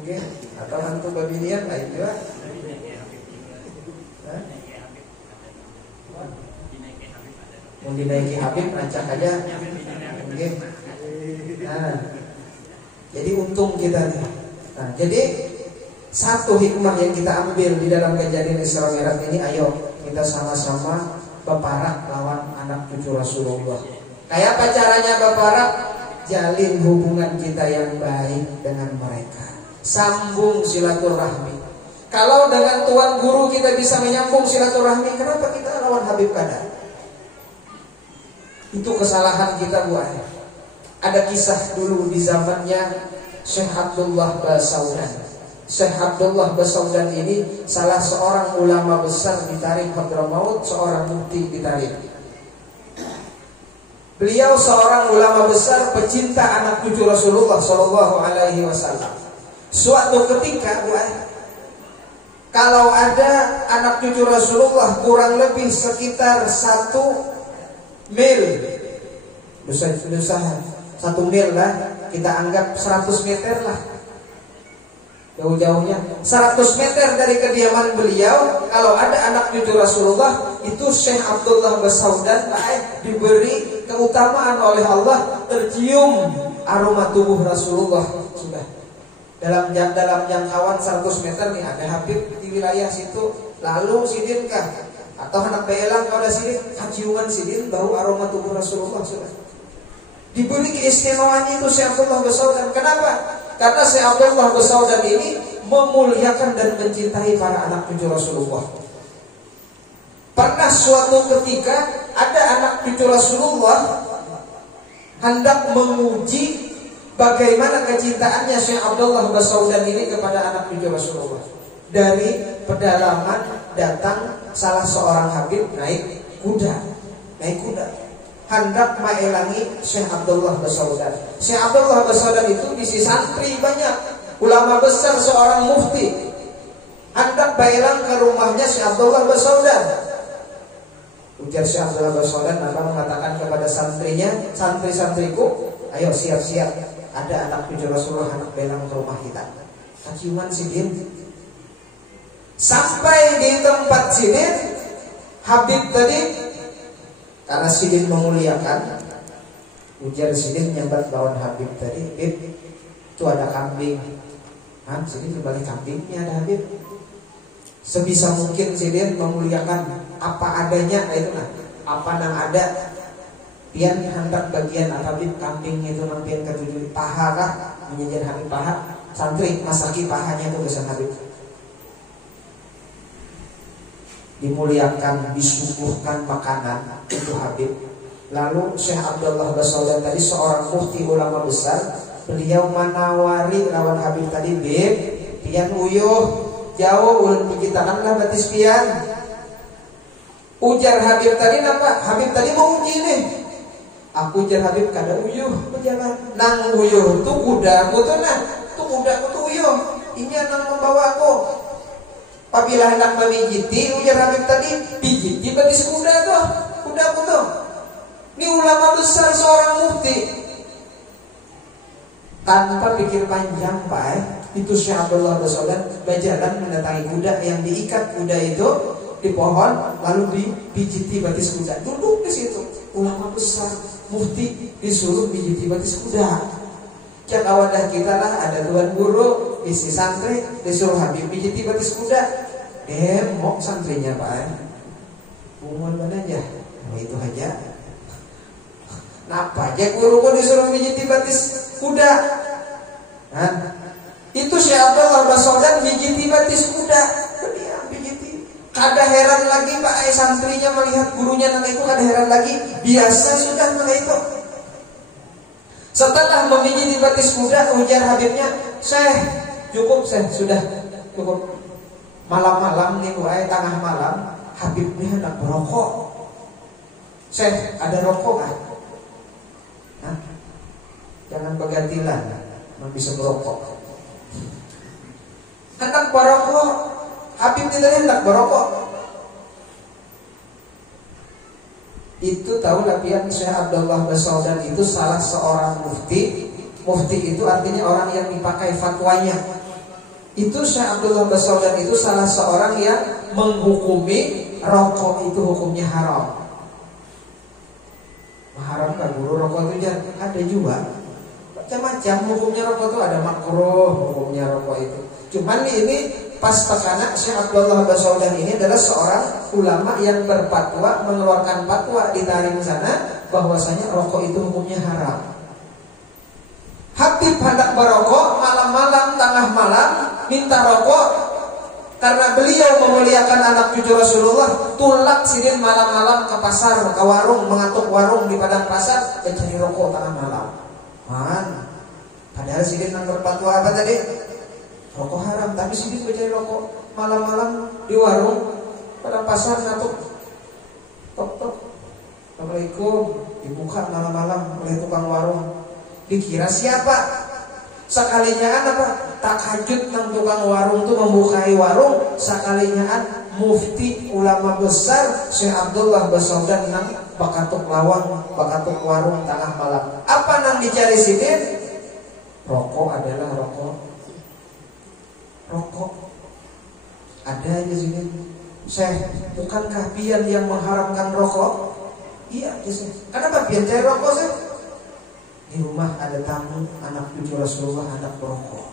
Oke, atau hantu babilian lain juga. Mau dinaiki habib rancak aja. Oke. Nah, jadi untung kita nih. Nah, jadi satu hikmah yang kita ambil di dalam kejadian Isra Mi'raj ini, ayo kita sama-sama beparak lawan anak cucu Rasulullah. Kayak apa caranya beparak? Jalin hubungan kita yang baik dengan mereka. Sambung silaturahmi. Kalau dengan tuan guru kita bisa menyambung silaturahmi, kenapa kita lawan Habib kada? Itu kesalahan kita buat. Ada kisah dulu di zamannya Syekh Abdullah Basaudan. Syekh Abdullah Basaudan ini salah seorang ulama besar di Tarim Hadramaut, seorang mufti di Tarim. Beliau seorang ulama besar, pecinta anak cucu Rasulullah Sallallahu Alaihi Wasallam. Suatu ketika, kalau ada anak cucu Rasulullah kurang lebih sekitar 1 mil, dosa 1 mil lah, kita anggap 100 meter lah. Jauh-jauhnya 100 meter dari kediaman beliau, kalau ada anak cucu Rasulullah, itu Syekh Abdullah Basaudan diberi keutamaan oleh Allah, tercium aroma tubuh Rasulullah sudah. dalam jangkauan 100 meter nih ada Habib di wilayah situ, lalu sidin kah atau anak belang kalau ada sidin, ciuman sidin bau aroma tubuh Rasulullah sudah diberi keistimewaannya itu Syekh Abdullah Basaudan. Kenapa? Karena Syekh Abdullah Basaudan ini memuliakan dan mencintai para anak cucu Rasulullah. Pernah suatu ketika ada anak cucu Rasulullah hendak menguji bagaimana kecintaannya Syekh Abdullah Basaudan ini kepada anak cucu Rasulullah. Dari pedalaman datang salah seorang Habib naik kuda hendak maelangi Syekh Abdullah Basaudan. Syekh Abdullah Basaudan itu diisi santri banyak, ulama besar, seorang mufti. Hendak maelang ke rumahnya Syekh Abdullah Basaudan. Ujar Syekh Abdullah Basaudan mengatakan kepada santrinya, santri-santriku, ayo siap-siap, ada anak cucu Rasulullah hendak maelang ke rumah kita. Kaciuman sidin. Sampai di tempat sidin, Habib tadi karena sidin memuliakan, ujar sidin nyambat lawan Habib tadi, Habib, itu ada kambing. Sidin kembali kambingnya ada Habib. Sebisa mungkin sidin memuliakan apa adanya, itu apa nang ada. Pian hendak bagian Habib kambing itu nampian ketujuh paha kah, menyejar Habib paha, santri masaki pahanya itu besan Habib. Dimuliakan, disuguhkan makanan untuk Habib. Lalu Syekh Abdullah Basaudan tadi seorang mufti ulama besar, beliau menawari lawan Habib tadi, Bib, pian uyuh jauh ulun pikitakanlah batis pian. Ujar Habib tadi napa? Habib tadi mau uji nih. Aku ujar Habib kada uyuh berjalan. Nang uyuh tu kudaku tu kudaku tu uyuh. Ini nang membawa aku. Apabila hendak memijiti, ujar Habib tadi, pijiti batis kudaku tuh. Ini ulama besar seorang mufti. Tanpa pikir panjang, Pak, itu Syekh Abdullah Basaudan berjalan mendatangi kuda yang diikat kuda itu di pohon, lalu dipijiti batis kuda. Duduk di situ, ulama besar, mufti disuruh pijiti batis kuda. Cak awadah kita lah, ada tuan guru, isi santri disuruh Habib pijiti batis kuda. Demok santrinya Pak, umur mana aja, itu aja. Napa aja guru pun disuruh pijiti batis kuda. Itu Syekh Abdullah Basaudan pijiti batis kuda. Dia pijiti. Kada heran lagi Pak, santrinya melihat gurunya nang itu, kada heran lagi, biasa sudah nang itu. Setelah memijiti batis kuda, ujar Habibnya, Syekh, cukup Syekh, sudah cukup. Malam-malam nih, tengah malam, Habibnya hendak merokok. Syekh, ada rokok kan? Jangan bergantilan, bisa merokok. Hendak merokok, Habib tidak hendak merokok. Itu tahu lapian Syekh Abdullah Basaudan itu salah seorang mufti. Mufti itu artinya orang yang dipakai fatwanya. Itu Syekh Abdullah Basaudan itu salah seorang yang menghukumi rokok itu hukumnya haram. Haram kan guru, rokok itu ada juga macam-macam hukumnya rokok itu, ada makruh hukumnya rokok itu. Cuman ini pas tekanan Syekh Abdullah Basaudan ini adalah seorang ulama yang berfatwa, mengeluarkan fatwa di Tarim sana bahwasanya rokok itu hukumnya haram. Habib hendak berokok malam-malam, tengah malam minta rokok karena beliau memuliakan anak cucu Rasulullah. Tulak sidin malam-malam ke pasar, ke warung, mengatuk warung di padang pasar, mencari rokok tengah malam. Padahal sidin nang berfatwa apa tadi? Rokok haram, tapi sidin mencari rokok malam-malam di warung, padang pasar, ngatuk. Tok. Assalamualaikum, dibuka malam-malam oleh tukang warung. Dikira siapa? Sekalinya apa? Takajud nang tukang warung tuh membukai warung. Sekalinya mufti ulama besar Syekh Abdullah Basaudan nang bakatuk lawang, bakatuk warung tengah malam. Apa nang dicari sidin? Rokok adalah rokok. Ada aja sidin. Syekh, bukankah pian yang mengharamkan rokok? Iya, Syekh. Kenapa pian cari rokok, Syekh? Di rumah ada tamu, anak cucu Rasulullah hendak berokok.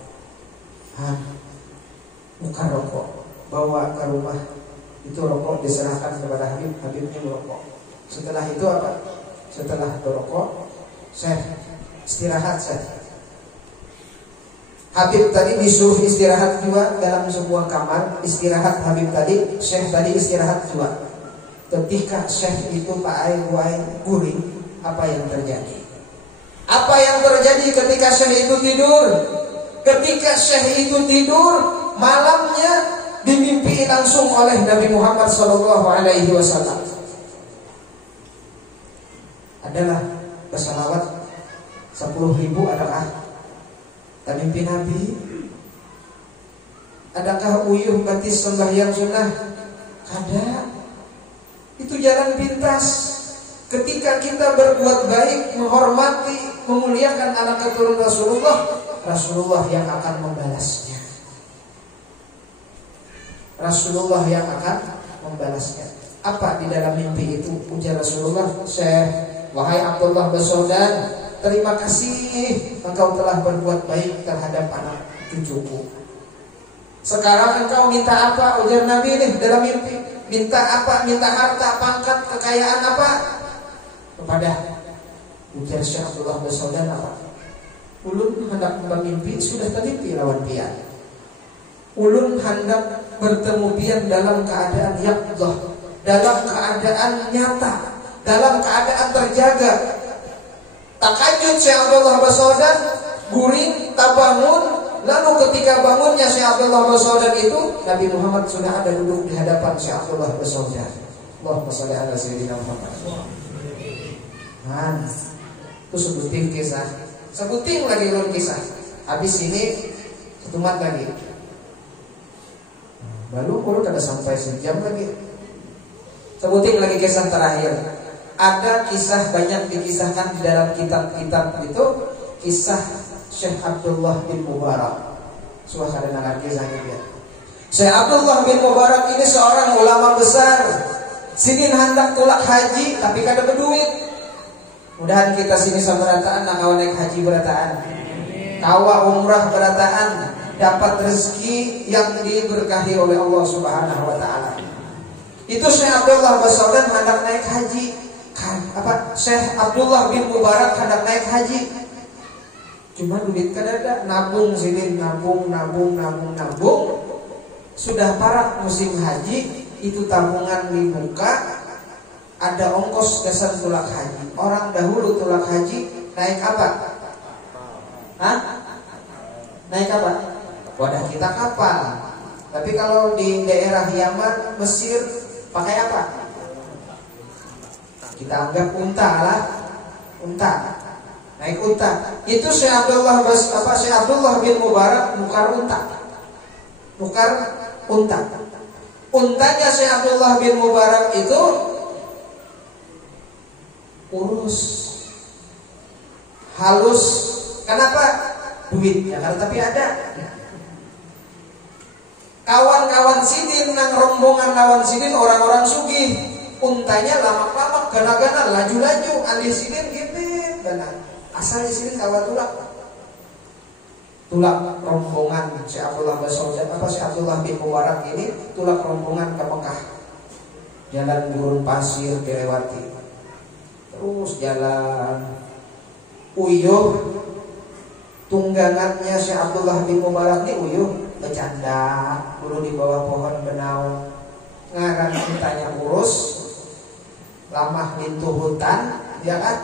bukan rokok, bawa ke rumah. Itu rokok diserahkan kepada Habib, Habibnya merokok. Setelah itu apa? Setelah berokok, Syekh istirahat Syekh. Habib tadi disuruh istirahat juga dalam sebuah kamar. Istirahat Habib tadi, Syekh tadi istirahat juga. Ketika Syekh itu pakai guring, apa yang terjadi? Apa yang terjadi ketika Syekh itu tidur? Ketika Syekh itu tidur, malamnya dimimpi langsung oleh Nabi Muhammad SAW. Adalah bersalawat 10.000 adakah mimpi Nabi? Adakah uyuh batis sembahyang sunnah? Ada. Itu jalan pintas. Ketika kita berbuat baik, menghormati, memuliakan anak keturunan Rasulullah, Rasulullah yang akan membalasnya. Rasulullah yang akan membalasnya. Apa di dalam mimpi itu? Ujar Rasulullah, Syekh, wahai Abdullah Basaudan, terima kasih engkau telah berbuat baik terhadap anak cucuku. Sekarang engkau minta apa? Ujar Nabi nih dalam mimpi. Minta apa? Minta harta, pangkat, kekayaan apa? Kepada ujar Syekh Abdullah Basaudan apa? Ulun hendak bermimpi, sudah termimpi lawan pian. Ulun hendak bertemu pian dalam keadaan yaqdah, dalam keadaan nyata, dalam keadaan terjaga. Takajud Syekh Abdullah Basaudan, guring, tak bangun. Lalu ketika bangunnya Syekh Abdullah Basaudan itu, Nabi Muhammad sudah ada duduk di hadapan Syekh Abdullah Basaudan. Allahumma shalli ala sayyidina Muhammad. Itu sebutin kisah. Sebutin lagi ulun kisah. Habis ini setumat lagi. Baru urut ada sampai sejam lagi. Sebutin lagi kisah terakhir. Ada kisah banyak dikisahkan di dalam kitab-kitab itu. Kisah Syekh Abdullah bin Mubarak. Suara dengar kisahnya dia. Syekh Abdullah bin Mubarak ini seorang ulama besar. Sidin hendak tulak haji tapi kada berduit. Mudahan kita sini sama berataan, nak naik haji berataan, kawa umrah berataan, dapat rezeki yang diberkahi oleh Allah Subhanahu wa taala. Itu Syekh Abdullah Basaudan hendak naik haji. Syekh Abdullah bin Mubarak hendak naik haji. Cuma duit kada ada, nabung sini, nabung. Sudah parah musim haji, itu tabungan dibuka, ada ongkos dasar tulak haji. Orang dahulu tulak haji naik apa? Naik apa? Wadah kita kapal. Tapi kalau di daerah Yaman, Mesir pakai apa? Kita anggap unta lah, unta. Naik unta. Itu Syekh Abdullah bin Mubarak nukar unta. Untanya Syekh Abdullah bin Mubarak itu urus, halus. Kenapa? Duit ya kan, tapi ada. Kawan-kawan sidin nang rombongan lawan sidin orang-orang sugih. Untanya lama-lama gana-gana laju-laju, alih sidin gitu benar. Asal di sini kawan tulak rombongan Syekh Abdullah Basaudan, Syekh Abdullah bin Mubarak ini tulak rombongan ke Mekah. Jalan gurun pasir dilewati. Terus jalan uyuh, tunggangannya Syekh Abdullah bin Mubarak ini uyuh bercanda dulu di bawah pohon benau. Ngaran ditanya urus, lamah lintuh hutan, ya kan?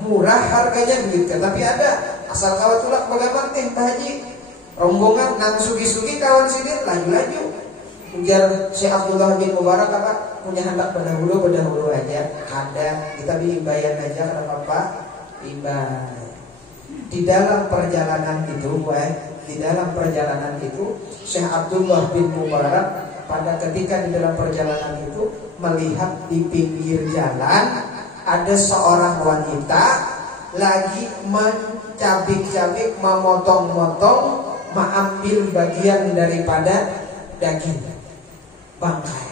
Murah harganya duit kan, tapi ada. Asal kawan tulak bagaimana nih Pak Haji? Rombongan nang sugi-sugi kawan sini laju-laju. Ujar Syekh Abdullah bin Mubarak apa? Punya hendak berdahulu aja. Ada, kita biimbayan aja kenapa apa? Bimbay. Di dalam perjalanan itu, Syekh Abdullah bin Mubarak pada ketika di dalam perjalanan itu melihat di pinggir jalan ada seorang wanita lagi mencabik-cabik, memotong-motong, mengambil bagian daripada daging bangkai.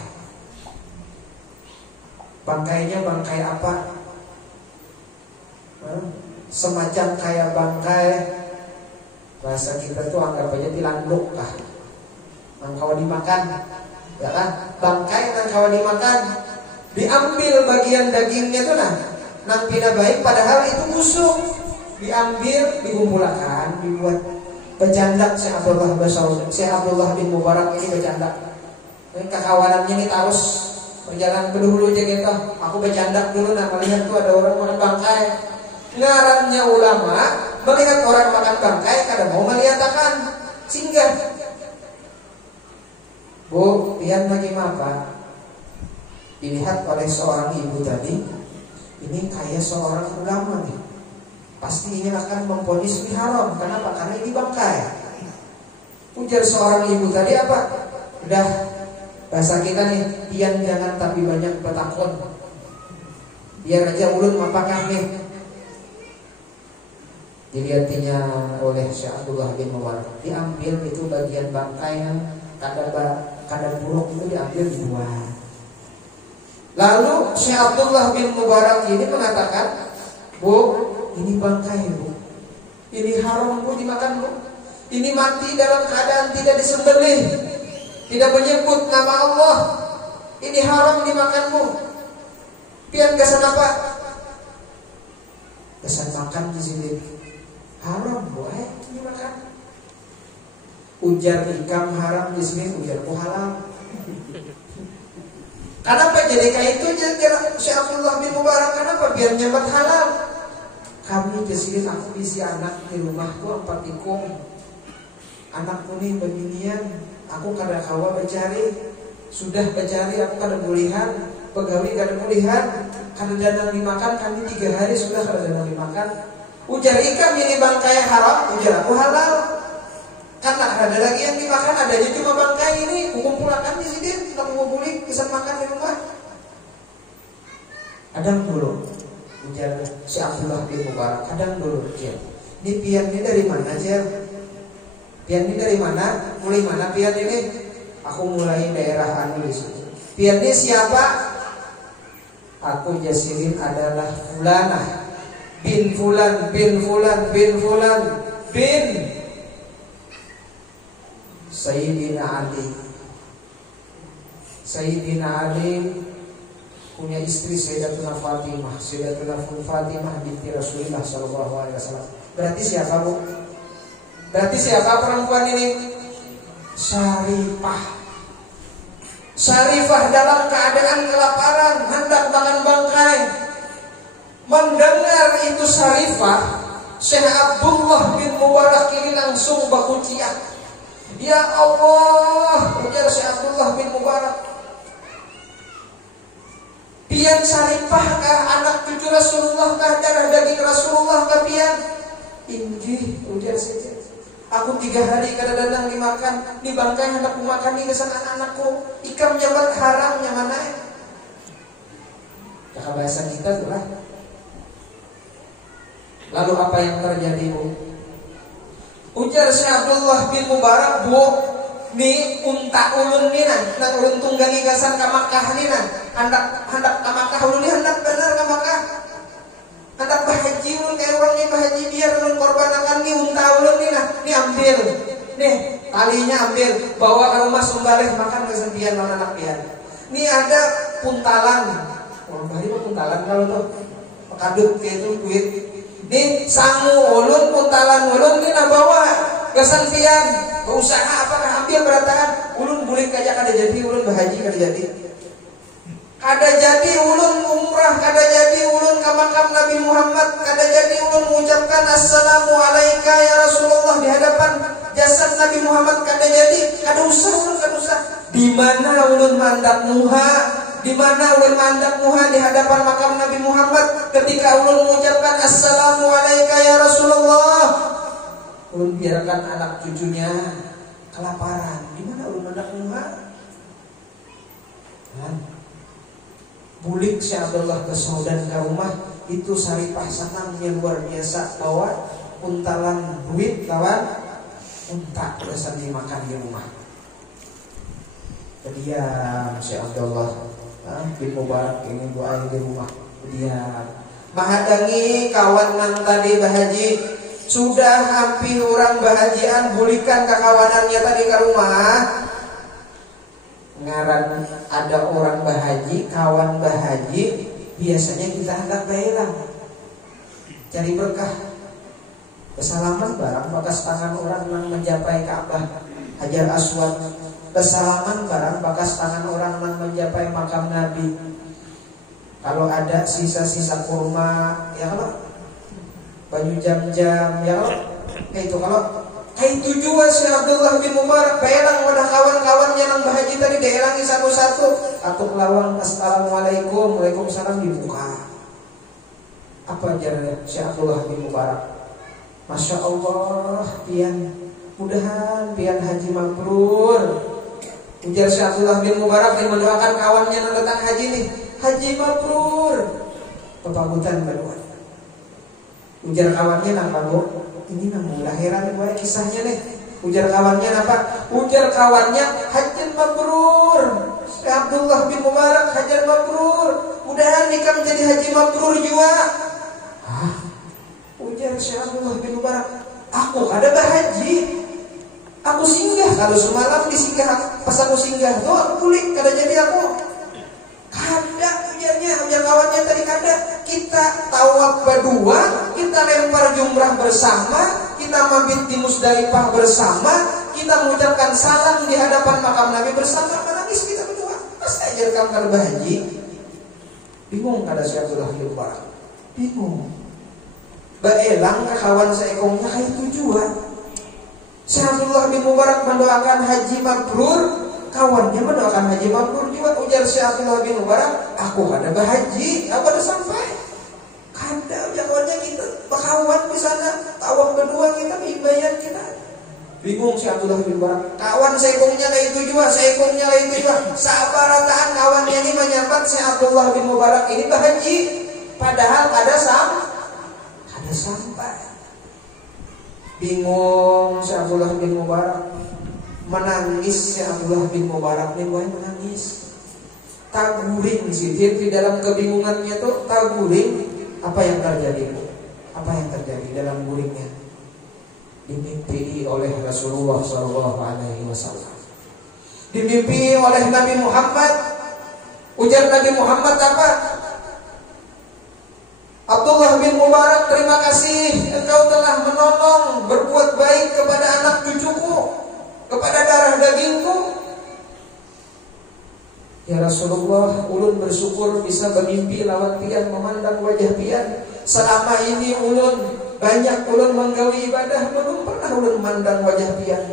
Bangkainya bangkai apa? Semacam kayak bangkai Bahasa kita tuh anggap aja tilanduk kah, nangkawa dimakan, ya kan? Bangkai nangkawa dimakan, diambil bagian dagingnya tuh nang pina baik, padahal itu busuk, diambil, dikumpulkan, dibuat bercandak. Syekh Abdullah bin Mubarak ini bercandak. Ini kakawanannya ini terus berjalan ke dulu aja gitu. Aku bercandak dulu, melihat tuh ada orang makan bangkai. Ngarannya ulama melihat orang makan bangkai kada mau melihatkan singgah. Bu, pian lagi apa? Dilihat oleh seorang ibu tadi, ini kayak seorang ulama nih. Pasti ini akan memvonis ini haram. Kenapa? Karena ini bangkai. Ujar seorang ibu tadi apa? Udah, bahasa kita nih, pian jangan tapi banyak bertakon. Biar aja ulun apakah nih. Dilihatnya oleh Syekh Abdullah bin Mubarak, diambil itu bagian bangkai yang kadar buruk itu diambil dibuang. Lalu Syekh Abdullah bin Mubarak ini mengatakan, Bu, ini bangkai Bu, ini haram Bu dimakan Bu, ini mati dalam keadaan tidak disembelih, tidak menyebut nama Allah, ini haram dimakan Bu. Pian kesan apa? Kesan makan di sini haram boleh dimakan. Ujar ikam haram di sini, ujarku halal. Kenapa jadi kayak itu? Syekh Abdullah bin Mubarak kenapa biar nyebat halal? Kami di sini, aku isi anak di rumahku 4 tikung. Anakku nih beginian, aku kada kawa bercari, sudah bercari aku kada bulihan, pegawai kada bulihan, kada dana dimakan, kami 3 hari sudah kada dana dimakan. Ujar ikam ini bangkai haram, ujar aku halal. Karena ada lagi yang dimakan, adanya cuma bangkai ini. Kumpulkan di sini, kita mau beli, bisa makan di rumah. Kadang dulu, ujar Syekh Abdullah bin Mubarak, kadang dulu, Jel. Ini pian ini dari mana, Jel? Pian ini dari mana? Mulai mana pian ini? Aku mulai daerah anu di situ. Pian ini siapa? Aku Jasirin adalah Fulanah bin Fulan bin Fulan bin Fulan bin Sayyidina Ali. Sayyidina Ali punya istri Sayyidatuna Fatimah. Sayyidatuna Fatimah binti Rasulullah sallallahu alaihi wasallam. Berarti siapa Bu? Berarti siapa perempuan ini? Syarifah. Syarifah dalam keadaan kelaparan, hendak makan bangkai. Mendengar itu Syarifah, Syekh Abdullah bin Mubarak ini langsung bakuciak. Ya Allah, ujar Syekh Abdullah bin Mubarak, pian Syarifah kah anak cucu Rasulullah kah, darah daging Rasulullah kah pian? Inggih, ujar saja. Aku 3 hari kada datang dimakan, di bangkai hendak makan di kesan anak-anakku. Ikam jabat haramnya mana? Cakap bahasa kita tuh lah. Lalu apa yang terjadi Bu? Ujar Syekh Abdullah bin Mubarak, Bu, ni unta ulun ni nang ulun tunggangi gasan ka Makkah ni hendak ka Makkah ulun ni hendak benar ka Makkah. Hendak bahaji ulun kaya orang ni bahaji biar ulun korbanakan ni unta ulun ni ambil. Nih, talinya ambil, bawa ke rumah sumbaleh makan kesempian lawan anak pian. Ni ada puntalan. Orang Bali mah puntalan kalau tuh kadut kayak itu kuit. Ni sangu ulun, puntalan ulun ni bawa gasan pian, berusaha apakah ambil berataan ulun bulik aja kada jadi ulun bahaji kada jadi. Kada jadi ulun umrah, kada jadi ulun ke makam Nabi Muhammad, kada jadi ulun mengucapkan assalamu alaika ya Rasulullah di hadapan jasad Nabi Muhammad, kada jadi, kada usah ulun, kada usah. Di mana ulun mandak muha? Di mana ulun mandak muha di hadapan makam Nabi Muhammad ketika ulun mengucapkan assalamu alaika ya Rasulullah? Ulun biarkan anak cucunya kelaparan. Di mana ulun mandak muha? Bulik Syekh Abdullah ke Saudan ke rumah, itu Syarifah senangnya luar biasa, bawa puntalan duit lawan unta biasa dimakan di rumah. Diam Syekh Abdullah bin Mubarak ini doa di rumah. Diam. Mahadangi kawan nang tadi bahaji Sudah hampir orang bahagian bulikan kakawanannya tadi ke rumah. Ngaran ada orang bahaji, kawan bahaji, biasanya kita hendak belang cari berkah. Kesalaman barang bekas tangan orang yang mencapai Ka'bah Hajar Aswad. Kesalaman barang bekas tangan orang yang mencapai makam Nabi. Kalau ada sisa-sisa kurma, ya kalau baju jam-jam, ya kalau itu kalau itu juga si Abdullah bin Mubarak belang wadah kawan-kawannya nang bahaji tadi deelangi satu-satu. Atuk lawang assalamualaikum, waalaikumsalam dibuka. Apa ajarnya si Abdullah bin Mubarak? Masya Allah, pian mudahan pian haji mabrur. Ujar si Abdullah bin Mubarak yang mendoakan kawannya yang datang haji nih, haji mabrur. Pepabutan berdua. Ujar kawannya napa bu? Ini namun lahiran gue kisahnya nih. Ujar kawannya apa? Ujar kawannya haji mabrur. Si Abdullah bin Mubarak haji mabrur. Mudahan nikah menjadi haji mabrur juga. Ujar si Abdullah bin Mubarak, aku ada bahaji. Aku singgah kalau semalam disinggah pas aku singgah tuh aku pulik kada jadi aku. Kada ujarnya, ujar kawannya tadi kada. Kita tawaf berdua, kita lempar jumrah bersama, kita mabit di Musdalifah bersama, kita mengucapkan salam di hadapan makam Nabi bersama, menangis kita berdua. Pas ajar kamu kada bahaji. Bingung kada si Abdullah bin Mubarak. Bingung. Baelang ke kawan seekongnya kayak tujuan. Si Abdullah bin Mubarak mendoakan haji mabrur, kawannya mendoakan haji mabrur juga. Ujar si Abdullah bin Mubarak, aku ada bahaji, aku ada sampai. Kada ujar kawannya kita berkawan di sana, tawaf berdua kita ibayan kita. Bingung si Abdullah bin Mubarak. Kawan seekongnya kayak tujuan, seekongnya kayak tujuan. Sabarataan kawannya ini menyambat si Abdullah bin Mubarak ini bahaji, padahal ada sampai. Bingung si Abdullah bin Mubarak. Menangis si Abdullah bin Mubarak ini menangis. Taguring sidin di dalam kebingungannya tuh taguring. Apa yang terjadi? Apa yang terjadi dalam guringnya? Dimimpi oleh Rasulullah SAW. Dimimpi oleh Nabi Muhammad. Ujar Nabi Muhammad apa? Abdullah bin Mubarak, terima kasih engkau telah menolong berbuat baik kepada anak cucuku, kepada darah dagingku. Ya Rasulullah, ulun bersyukur bisa bermimpi lawan pian, memandang wajah pian. Selama ini ulun banyak ulun menggawi ibadah, belum pernah ulun memandang wajah pian.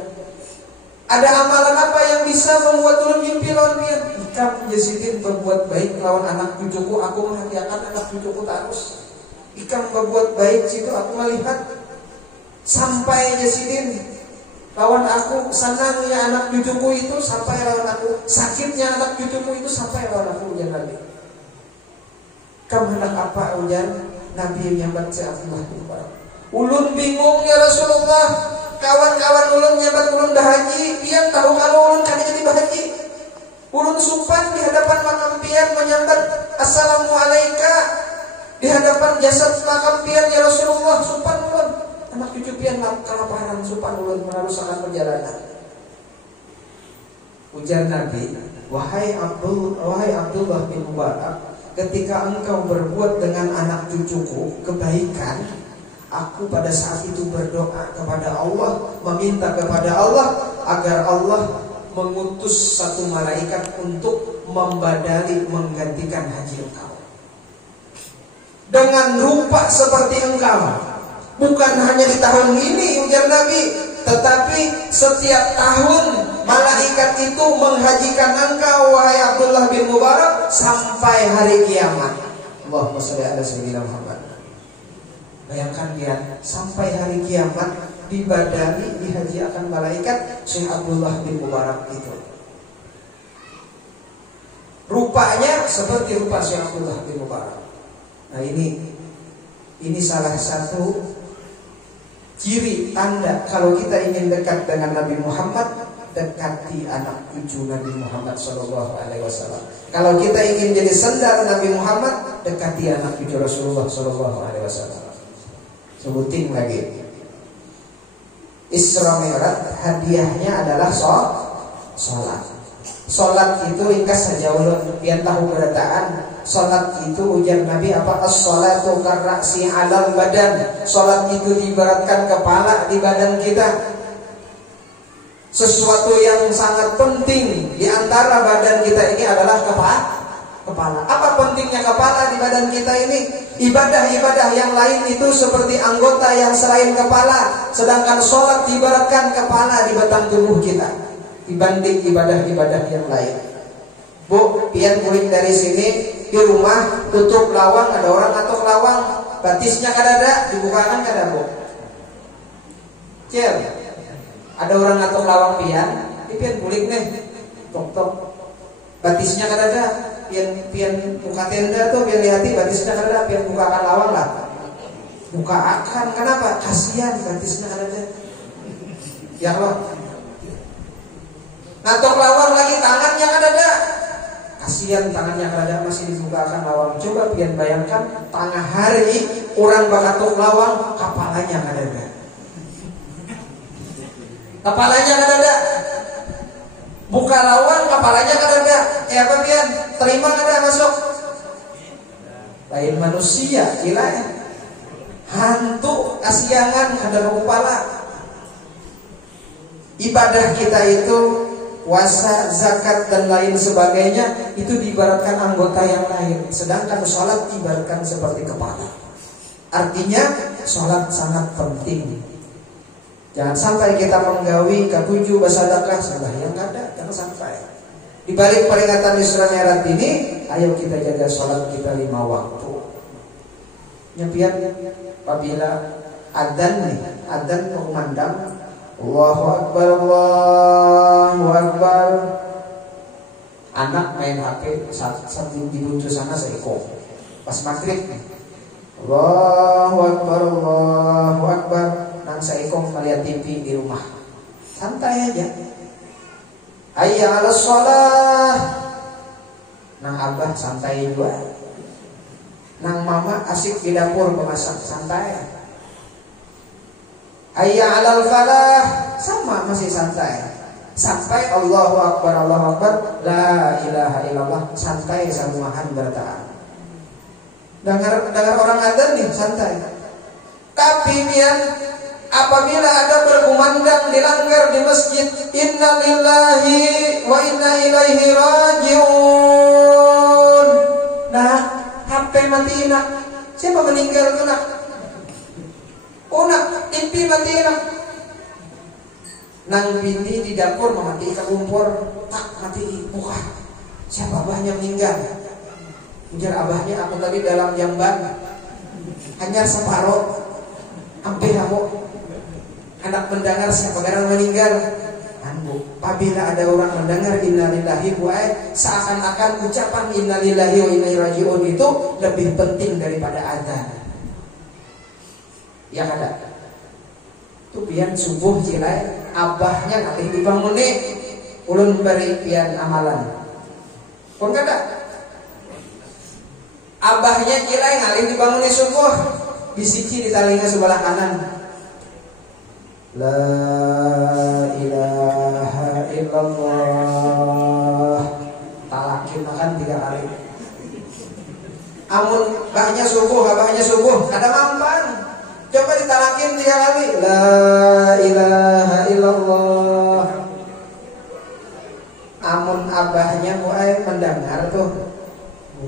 Ada amalan apa yang bisa membuat ulun mimpi lawan pian? Ikam Yazidin berbuat baik lawan anak cucuku, aku menghadiahkan anak cucuku terus. Ikam berbuat baik situ aku melihat sampai Yazidin lawan aku, senangnya anak cucuku itu sampai lawan aku, sakitnya anak cucuku itu sampai lawan aku. Ujar Nabi, kamu hendak apa? Ujar Nabi yang nyambat si Abdullah bin Mubarak. Ulun bingung ya Rasulullah, kawan-kawan ulun nyambat ulun bahaji, pian tahu kalau ulun kan jadi bahaji. Ulun sumpan di hadapan makam pian menyambat assalamualaikum di hadapan jasad makam pian ya Rasulullah, sumpan ulun. Anak cucu pian kelaparan, sumpan ulun merusakkan perjalanan. Ujar Nabi, wahai Abdullah bin Mubarak, ketika engkau berbuat dengan anak cucuku kebaikan, aku pada saat itu berdoa kepada Allah, meminta kepada Allah agar Allah mengutus satu malaikat untuk membadali, menggantikan haji engkau dengan rupa seperti engkau. Bukan hanya di tahun ini ujar Nabi, tetapi setiap tahun malaikat itu menghajikan engkau wahai Abdullah bin Mubarak sampai hari kiamat. Allahumma shalli ala sayyidina Muhammad. Bayangkan dia sampai hari kiamat dibadani, dihajiakan malaikat Syekh Abdullah bin Mubarak itu. Rupanya seperti rupa Syekh Abdullah bin Mubarak. Nah ini salah satu ciri tanda kalau kita ingin dekat dengan Nabi Muhammad, dekati anak cucu Nabi Muhammad SAW. Kalau kita ingin jadi sendal Nabi Muhammad, dekati anak cucu Rasulullah SAW. Sebutin lagi, Isra Mi'raj hadiahnya adalah sholat. Sholat itu ringkas saja ulun pian tahu berataan. Sholat itu ujar Nabi apa? As-sholatu karra'si 'alal badan. Sholat itu diibaratkan kepala di badan kita. Sesuatu yang sangat penting di antara badan kita ini adalah kepala. Apa pentingnya kepala di badan kita ini? Ibadah-ibadah yang lain itu seperti anggota yang selain kepala. Sedangkan sholat diibaratkan kepala di batang tubuh kita dibanding ibadah-ibadah yang lain. Bu, pian kulit dari sini di rumah tutup lawang, ada orang atok lawang, batisnya kadada dibukakan kada, Bu? Cer, ada orang atok lawang pian, di pian kulit nih, tok, batisnya kadada, pian buka tenda tuh, pian lihati batisnya kadada, pian bukakan lawang lah, buka akan, kenapa? Kasihan batisnya kadada, ya Allah. Natok lawang lagi tangannya kadada. Kasihan tangannya kada masih dibukakan lawang. Coba pian bayangkan tengah hari orang bakatuk lawang, kepalanya kada ada. Kepalanya kada ada. Buka lawang, kepalanya kada ada. Apa pian? Terima kada masuk. Lain manusia, gila ya. Hantu kasiangan kada kepala. Ibadah kita itu puasa, zakat dan lain sebagainya itu diibaratkan anggota yang lain. Sedangkan sholat diibaratkan seperti kepala. Artinya sholat sangat penting. Jangan sampai kita menggawi ketujuh bersedekah sembahyang kada, jangan sampai. Di balik peringatan Isra Mi'raj ini, ayo kita jaga sholat kita 5 waktu. Nyepian apabila adzan mengumandang Allahu Akbar, Allahu Akbar. Anak main HP sambil di buntu sana seiko. Pas maghrib nih, Allahu Akbar, Allahu Akbar. Nang seiko melihat TV di rumah. Santai aja. Hayya 'alas shalah. Nang abah santai juga. Nang mama asik di dapur memasak, santai. Hayya 'alal falah, sama masih santai. Sampai Allahu Akbar, Allahu Akbar, la ilaha illallah, santai samuahan bertaan. Dengar orang adzan nih santai. Tapi pian apabila ada berkumandang dilanggar di masjid, inna lillahi wa inna ilaihi rajiun. Nah, HP mati nak. Siapa meninggal tuh nak? Nak TV mati nak. Nang bini di dapur memati kompor, tak mati buka. Siapa abahnya meninggal? Ujar abahnya, aku tadi dalam jamban hanya separuh, hampir aku. Anak mendengar siapa orang meninggal. Anbu, apabila ada orang mendengar innalillahi wa seakan-akan ucapan innalillahi wa inna ilaihi rajiun itu lebih penting daripada adzan. Ya kada. Tu pian subuh cilai abahnya ngalih dibanguni ulun beri pian amalan. Pun kada. Abahnya cilai ngalih dibanguni subuh, bisiki di telinga sebelah kanan. La ilaha illallah. Talakin makan 3 kali. Amun abahnya subuh, ada mampan. Coba ditalakin 3 kali. La ilaha illallah. Amun abahnya mulai mendengar tuh,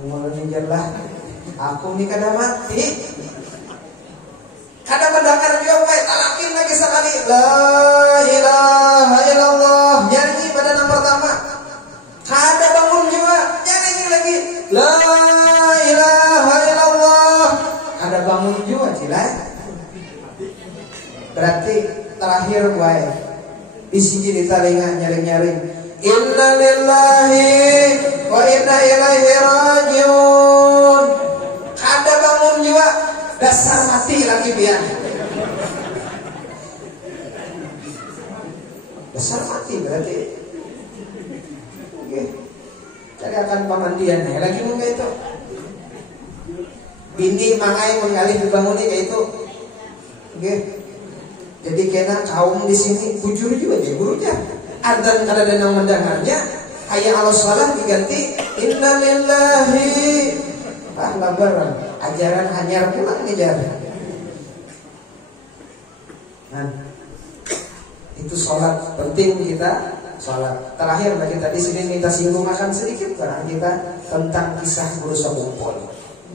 mulai lah. Aku nih kada mati. Kada mendengar dia mulai talakin lagi sekali. La ilaha illallah. Nyanyi pada yang pertama. Kada bangun juga. Nyanyi lagi. La ilaha illallah. Kada bangun juga cilai. Berarti terakhir gue bisiki di telinga nyaring-nyaring inna lillahi wa inna ilaihi rajiun. Kada bangun juga, dasar mati lagi biar. Dasar mati berarti. Oke. Cari akan pemandian lagi mungkin itu. Bini mangai mengalih dibanguni kayak itu. Oke. Jadi kena kaum di sini bujur juga ya gurunya. Adzan kada ada yang mendengarnya. Hayya 'alas shalah diganti inna lillahi. Labaran ajaran hanyar pulang nih jar. Nah, itu sholat penting kita sholat. Terakhir bagi tadi sini minta singgung akan sedikit karena kita tentang kisah guru sekumpul.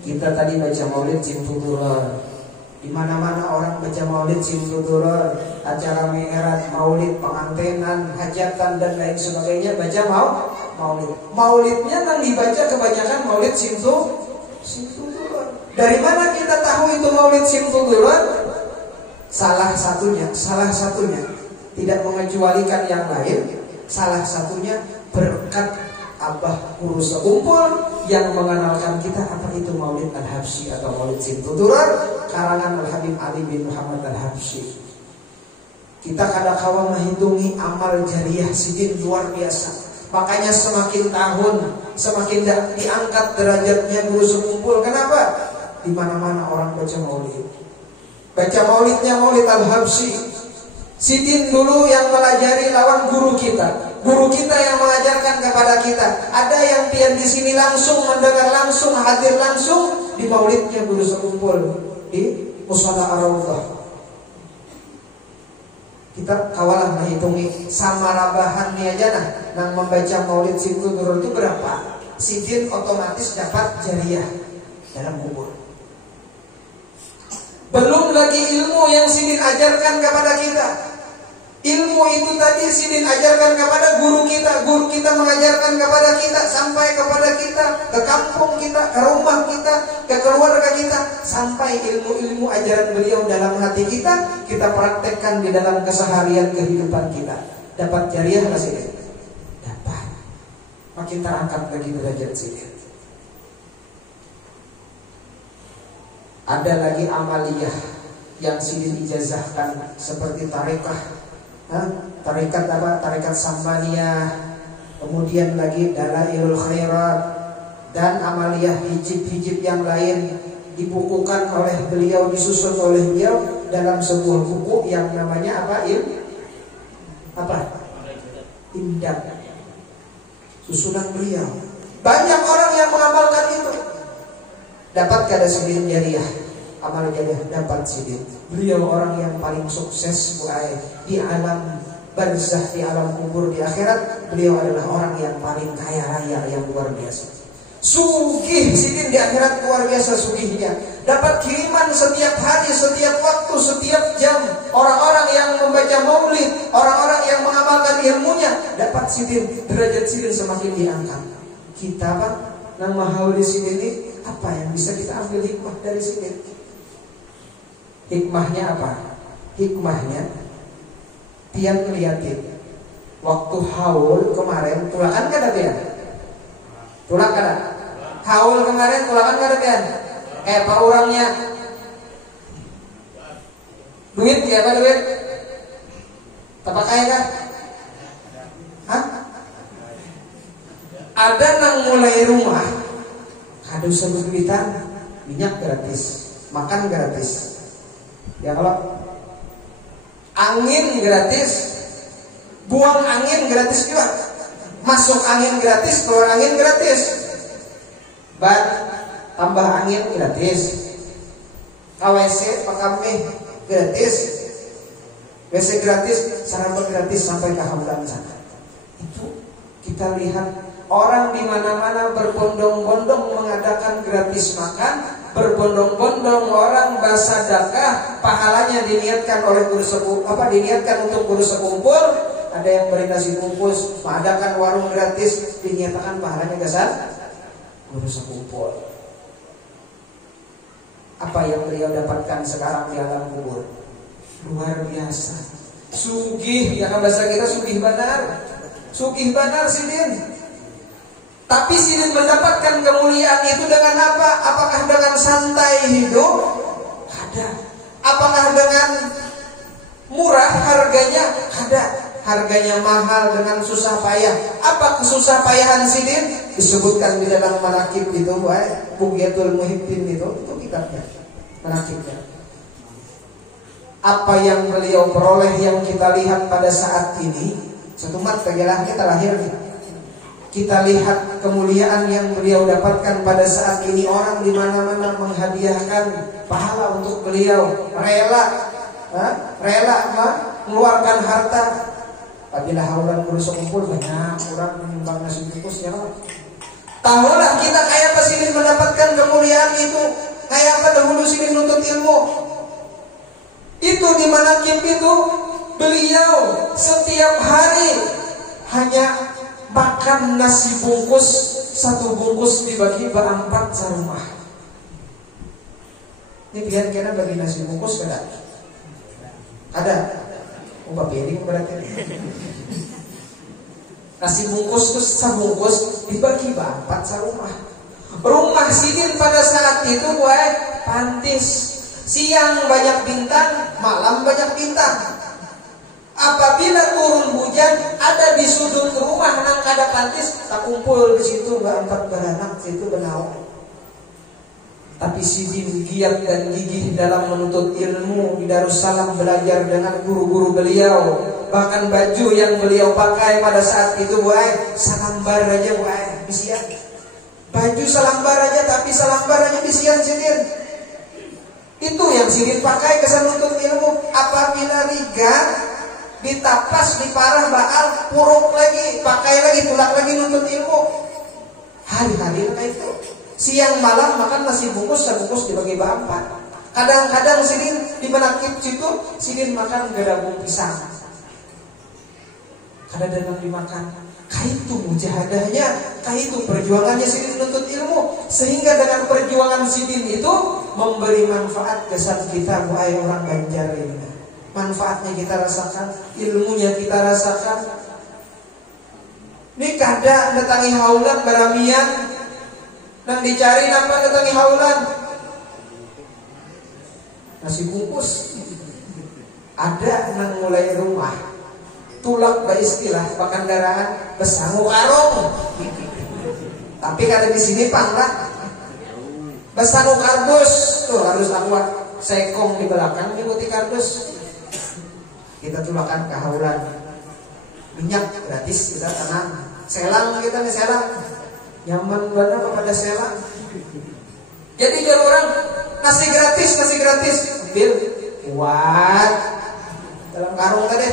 Kita tadi baca maulid Simtuturor. Di mana-mana orang baca maulid Simtuturor, acara mi'raj, maulid, pengantenan, hajatan dan lain sebagainya baca maulid. Maulidnya yang dibaca kebanyakan maulid Simtuturor. Dari mana kita tahu itu maulid Simtuturor? Salah satunya tidak mengecualikan yang lain. Salah satunya berkat Abah Guru Sekumpul yang mengenalkan kita apa itu Maulid Al-Habsyi atau Maulid Simtuturor karangan Al-Habib Ali bin Muhammad Al-Habsyi. Kita kadang-kala menghitungi amal jariah sidin luar biasa. Makanya semakin tahun semakin diangkat derajatnya Guru Sekumpul. Kenapa? Di mana-mana orang baca maulid. Baca maulidnya Maulid Al-Habsyi. Sidin dulu yang melajari lawan guru kita. Guru kita yang mengajarkan kepada kita. Ada yang pian di sini langsung mendengar langsung, hadir langsung di maulidnya Guru Sekumpul di Mushola Ar-Raudhah. Kita kawalan menghitungi sama rabahannya aja nang membaca maulid Simtuturor itu berapa? Sidin otomatis dapat jariah dalam kubur. Belum lagi ilmu yang sidin ajarkan kepada kita. Ilmu itu tadi sidin ajarkan kepada guru kita mengajarkan kepada kita sampai kepada kita, ke kampung kita, ke rumah kita, ke keluarga kita, sampai ilmu-ilmu ajaran beliau dalam hati kita praktekkan di dalam keseharian kehidupan kita. Dapat jariah nggak sidin? Dapat. Makin terangkat lagi derajat sidin. Ada lagi amaliyah yang sidin ijazahkan seperti tarekah. Tarekat apa? Tarekat Sambaniyah. Kemudian lagi Dalailul Khairat dan amaliyah hijib-hijib yang lain dibukukan oleh beliau, disusun oleh beliau dalam sebuah buku yang namanya apa? Imdad. Susunan beliau. Banyak orang yang mengamalkan itu. Dapat kada sidin jariah? Amal jariah dapat sidin. Beliau orang yang paling sukses di alam barzah, di alam kubur, di akhirat. Beliau adalah orang yang paling kaya raya, yang luar biasa. Sugih sidin di akhirat, luar biasa sugihnya. Dapat kiriman setiap hari, setiap waktu, setiap jam. Orang-orang yang membaca maulid, orang-orang yang mengamalkan ilmunya, dapat sidin. Derajat sidin semakin diangkat. Kita apa? Nama hauli sidin ini apa yang bisa kita ambil hikmah dari sidin? Hikmahnya apa? Hikmahnya pian ngeliatin waktu haul kemarin tulakan kada pian? Tulak kada? Haul kemarin tulakan kada pian? Pak orangnya duit ya apa duit? Tapak kaya kah? Hah? Ada nang mulai rumah kado sebegitan minyak gratis, makan gratis. Ya kalau angin gratis, buang angin gratis juga, masuk angin gratis, keluar angin gratis, tambah angin gratis, KWC pakai gratis, WC gratis, sarapan gratis sampai ke hamdan sana. Itu kita lihat orang di mana-mana berbondong-bondong mengadakan gratis makan. Berbondong-bondong orang bersedekah, pahalanya diniatkan oleh Guru Sekumpul, diniatkan untuk Guru Sekumpul. Ada yang beri nasi bungkus, mengadakan warung gratis, dinyatakan pahalanya besar Guru Sekumpul. Apa yang beliau dapatkan sekarang di alam kubur? Luar biasa. Sugih, ya kan bahasa kita sugih benar. Sugih benar sidin. Tapi sidin mendapatkan kemuliaan itu dengan apa? Apakah dengan santai hidup? Ada. Apakah dengan murah harganya? Ada. Harganya mahal dengan susah payah. Apa kesusah payahan sidin? Disebutkan di dalam manakib itu, Bughyatul Muhibbin itu kitabnya. Manakibnya. apa yang beliau peroleh yang kita lihat pada saat ini. Satu mat bagilah kita lahir nih. Kita lihat kemuliaan yang beliau dapatkan pada saat ini. Orang di mana-mana menghadiahkan pahala untuk beliau, rela mengeluarkan harta. Apabila haulan kurus kumpul banyak orang menyumbang nasi bungkus ya. Tahulah kita kayak apa sini mendapatkan kemuliaan itu, kayak apa dahulu sini menuntut ilmu. Itu di mana itu beliau setiap hari hanya makan nasi bungkus, satu bungkus dibagi berempat serumah. Ini biar kena bagi nasi bungkus kada? Ada. Ubah piring berarti. Nasi bungkus itu sebungkus dibagi berempat serumah. Rumah Sidin pada saat itu pantis. Siang banyak bintang, malam banyak bintang. Apabila turun hujan, ada di sudut rumah nang kada pantis, tak kumpul di situ berempat beranak, situ benau. Tapi Sidin giat dan gigih dalam menuntut ilmu di Darussalam, belajar dengan guru-guru beliau. Bahkan baju yang beliau pakai pada saat itu salambar aja bisian. Baju salambar aja, tapi salambar aja bisian Sidin. Itu yang Sidin pakai kesan menuntut ilmu. Apabila riga ditapas, diparah baal, puruk lagi, pakai lagi, tulak lagi nuntut ilmu. Hari-hari kayak itu. Siang malam makan nasi bungkus, sebungkus dibagi berempat. Kadang-kadang Sidin di menakib situ, Sidin makan gerabung pisang. Kadang-kadang dimakan. Itu mujahadahnya, itu perjuangannya Sidin menuntut ilmu. Sehingga dengan perjuangan Sidin itu memberi manfaat kesan kita, wahai orang Banjar ini. Manfaatnya kita rasakan, ilmunya kita rasakan. Ini kada datangi haulan baramian, nang dicari napa datangi haulan nasi bungkus. Ada nang mulai rumah tulak istilah pakandaraan besangu karung. Tapi kada di sini panglah besangu kardus tuh harus aku sekong di belakang mengikuti kardus. Kita tulakan ke haulan minyak gratis, kita tanam selang, kita nih selang nyaman banget kepada selang. Jadi kalau orang nasi gratis ambil kuat dalam karung tadi.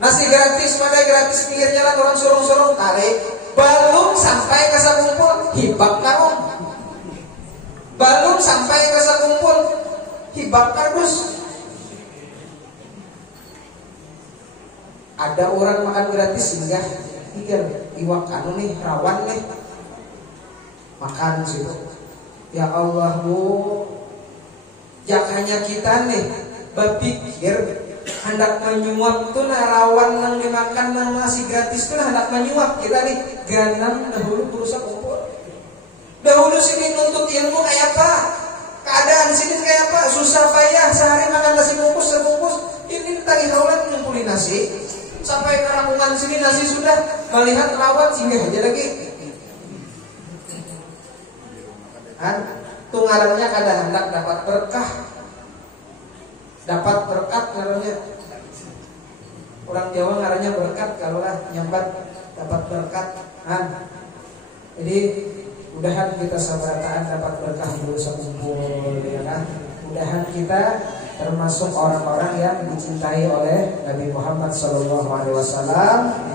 Nasi gratis pada gratis pinggir jalan, orang sorong-sorong tarik, belum sampai ke sakumpul hibak karung, belum sampai ke sakumpul hibak kardus. Ada orang makan gratis enggak? Iya, iwak anu nih rawan nih, makan situ. Ya Allah bu, jakanya kita nih berpikir hendak menyuap tuh nah rawan nang dimakan nang nasi gratis tuh nah hendak menyuap. Kita nih ganang dahulu berusaha kumpul. Dahulu sini nuntut ilmu kayak apa? Keadaan sini kayak apa? Susah payah sehari makan nasi bungkus sebungkus. Ini tadi haulan ngumpulin nasi. Sampai ke rampungan sini nasi sudah, melihat rawat singgah aja lagi. Kan tunggarannya kadang hendak dapat berkah. Dapat berkat ngarannya. Orang Jawa ngarannya berkat, kalau lah nyambat dapat berkat. Jadi mudahan kita sabarataan dapat berkah dulu sekumpul ya kan. Mudahan kita termasuk orang-orang yang dicintai oleh Nabi Muhammad SAW.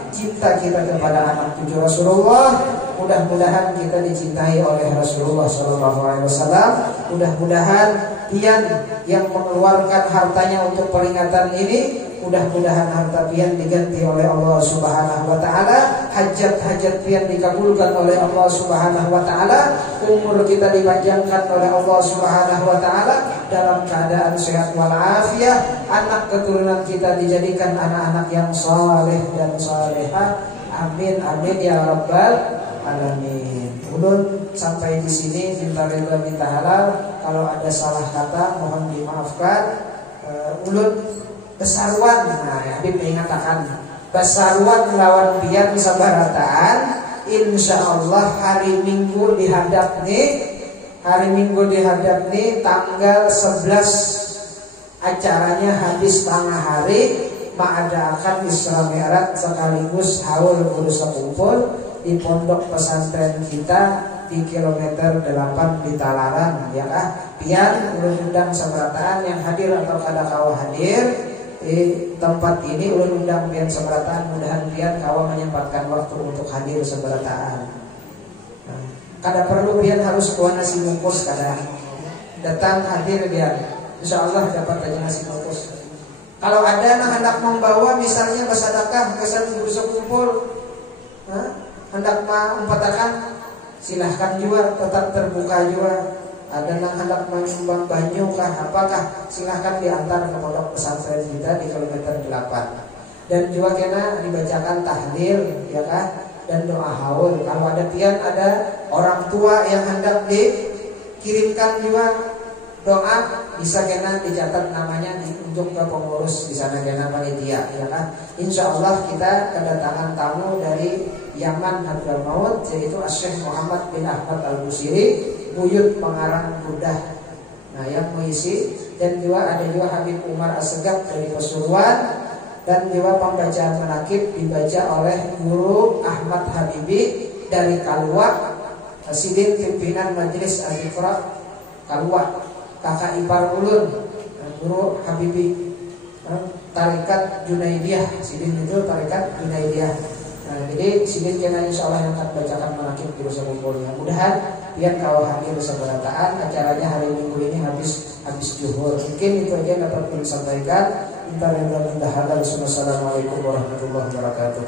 Cinta kita kepada anak cucu Rasulullah, mudah-mudahan kita dicintai oleh Rasulullah SAW. Mudah-mudahan pian yang mengeluarkan hartanya untuk peringatan ini, mudah-mudahan harta pian diganti oleh Allah Subhanahu wa taala, hajat-hajat pian dikabulkan oleh Allah Subhanahu wa taala, umur kita dipanjangkan oleh Allah Subhanahu wa taala dalam keadaan sehat walafiat, anak keturunan kita dijadikan anak-anak yang saleh dan salehah. Amin amin ya rabbal alamin. Ulun sampai di sini, minta ridha minta halal. Kalau ada salah kata mohon dimaafkan. Ulun besaruan, nah Habib mengatakan besaruan lawan pian sabarataan. Insyaallah hari Minggu dihadap nih tanggal 11 acaranya habis tengah hari, mengadakan Isra Mi'raj sekaligus haul urus kumpul di pondok pesantren kita di kilometer 8 di Talaran ya kah. Pian ulun undang sabarataan yang hadir atau kada kawa hadir di tempat ini, ulun undang pian sabarataan, mudahan pian kawa menyempatkan waktu untuk hadir sabarataan. Nah, kada perlu pian harus kuah nasi bungkus, kada datang hadir pian, insyaallah dapat aja nasi bungkus. Kalau ada yang hendak membawa misalnya bersedekah kesan berusaha kumpul, hendak mengumpatakan, silahkan juga, tetap terbuka juga. Ada yang hendak menyumbang banyu kah, apakah, silahkan diantar ke pondok pesantren kita di kilometer 8. Dan juga kena dibacakan tahlil, ya kah, dan doa haul. Kalau ada pian ada orang tua yang hendak dikirimkan juga doa, bisa kena dicatat namanya untuk ke pengurus di sana kena panitia, ya kan? Insya Allah kita kedatangan tamu dari Yaman Hadramaut, yaitu Syekh Muhammad bin Ahmad Al-Busiri, buyut pengarang Buddha. Nah, yang mengisi, dan juga ada juga Habib Umar Assegaf dari Pasuruan, dan juga pembacaan manaqib dibaca oleh Guru Ahmad Habibi dari Kalwa, Sidin pimpinan Majelis Al-Iqra Kalwa, kakak ipar ulun, Guru Habibi, Tarekat Junaidiyah. Sidin itu Tarekat Junaidiyah. Nah, jadi Sidin kena insyaallah yang akan bacakan manaqib di Rusa Kumpulnya. Mudahan biar kau hadir seberataan. Acaranya hari Minggu ini habis zuhur. Mungkin itu aja yang dapat kami sampaikan. Assalamualaikum warahmatullahi wabarakatuh.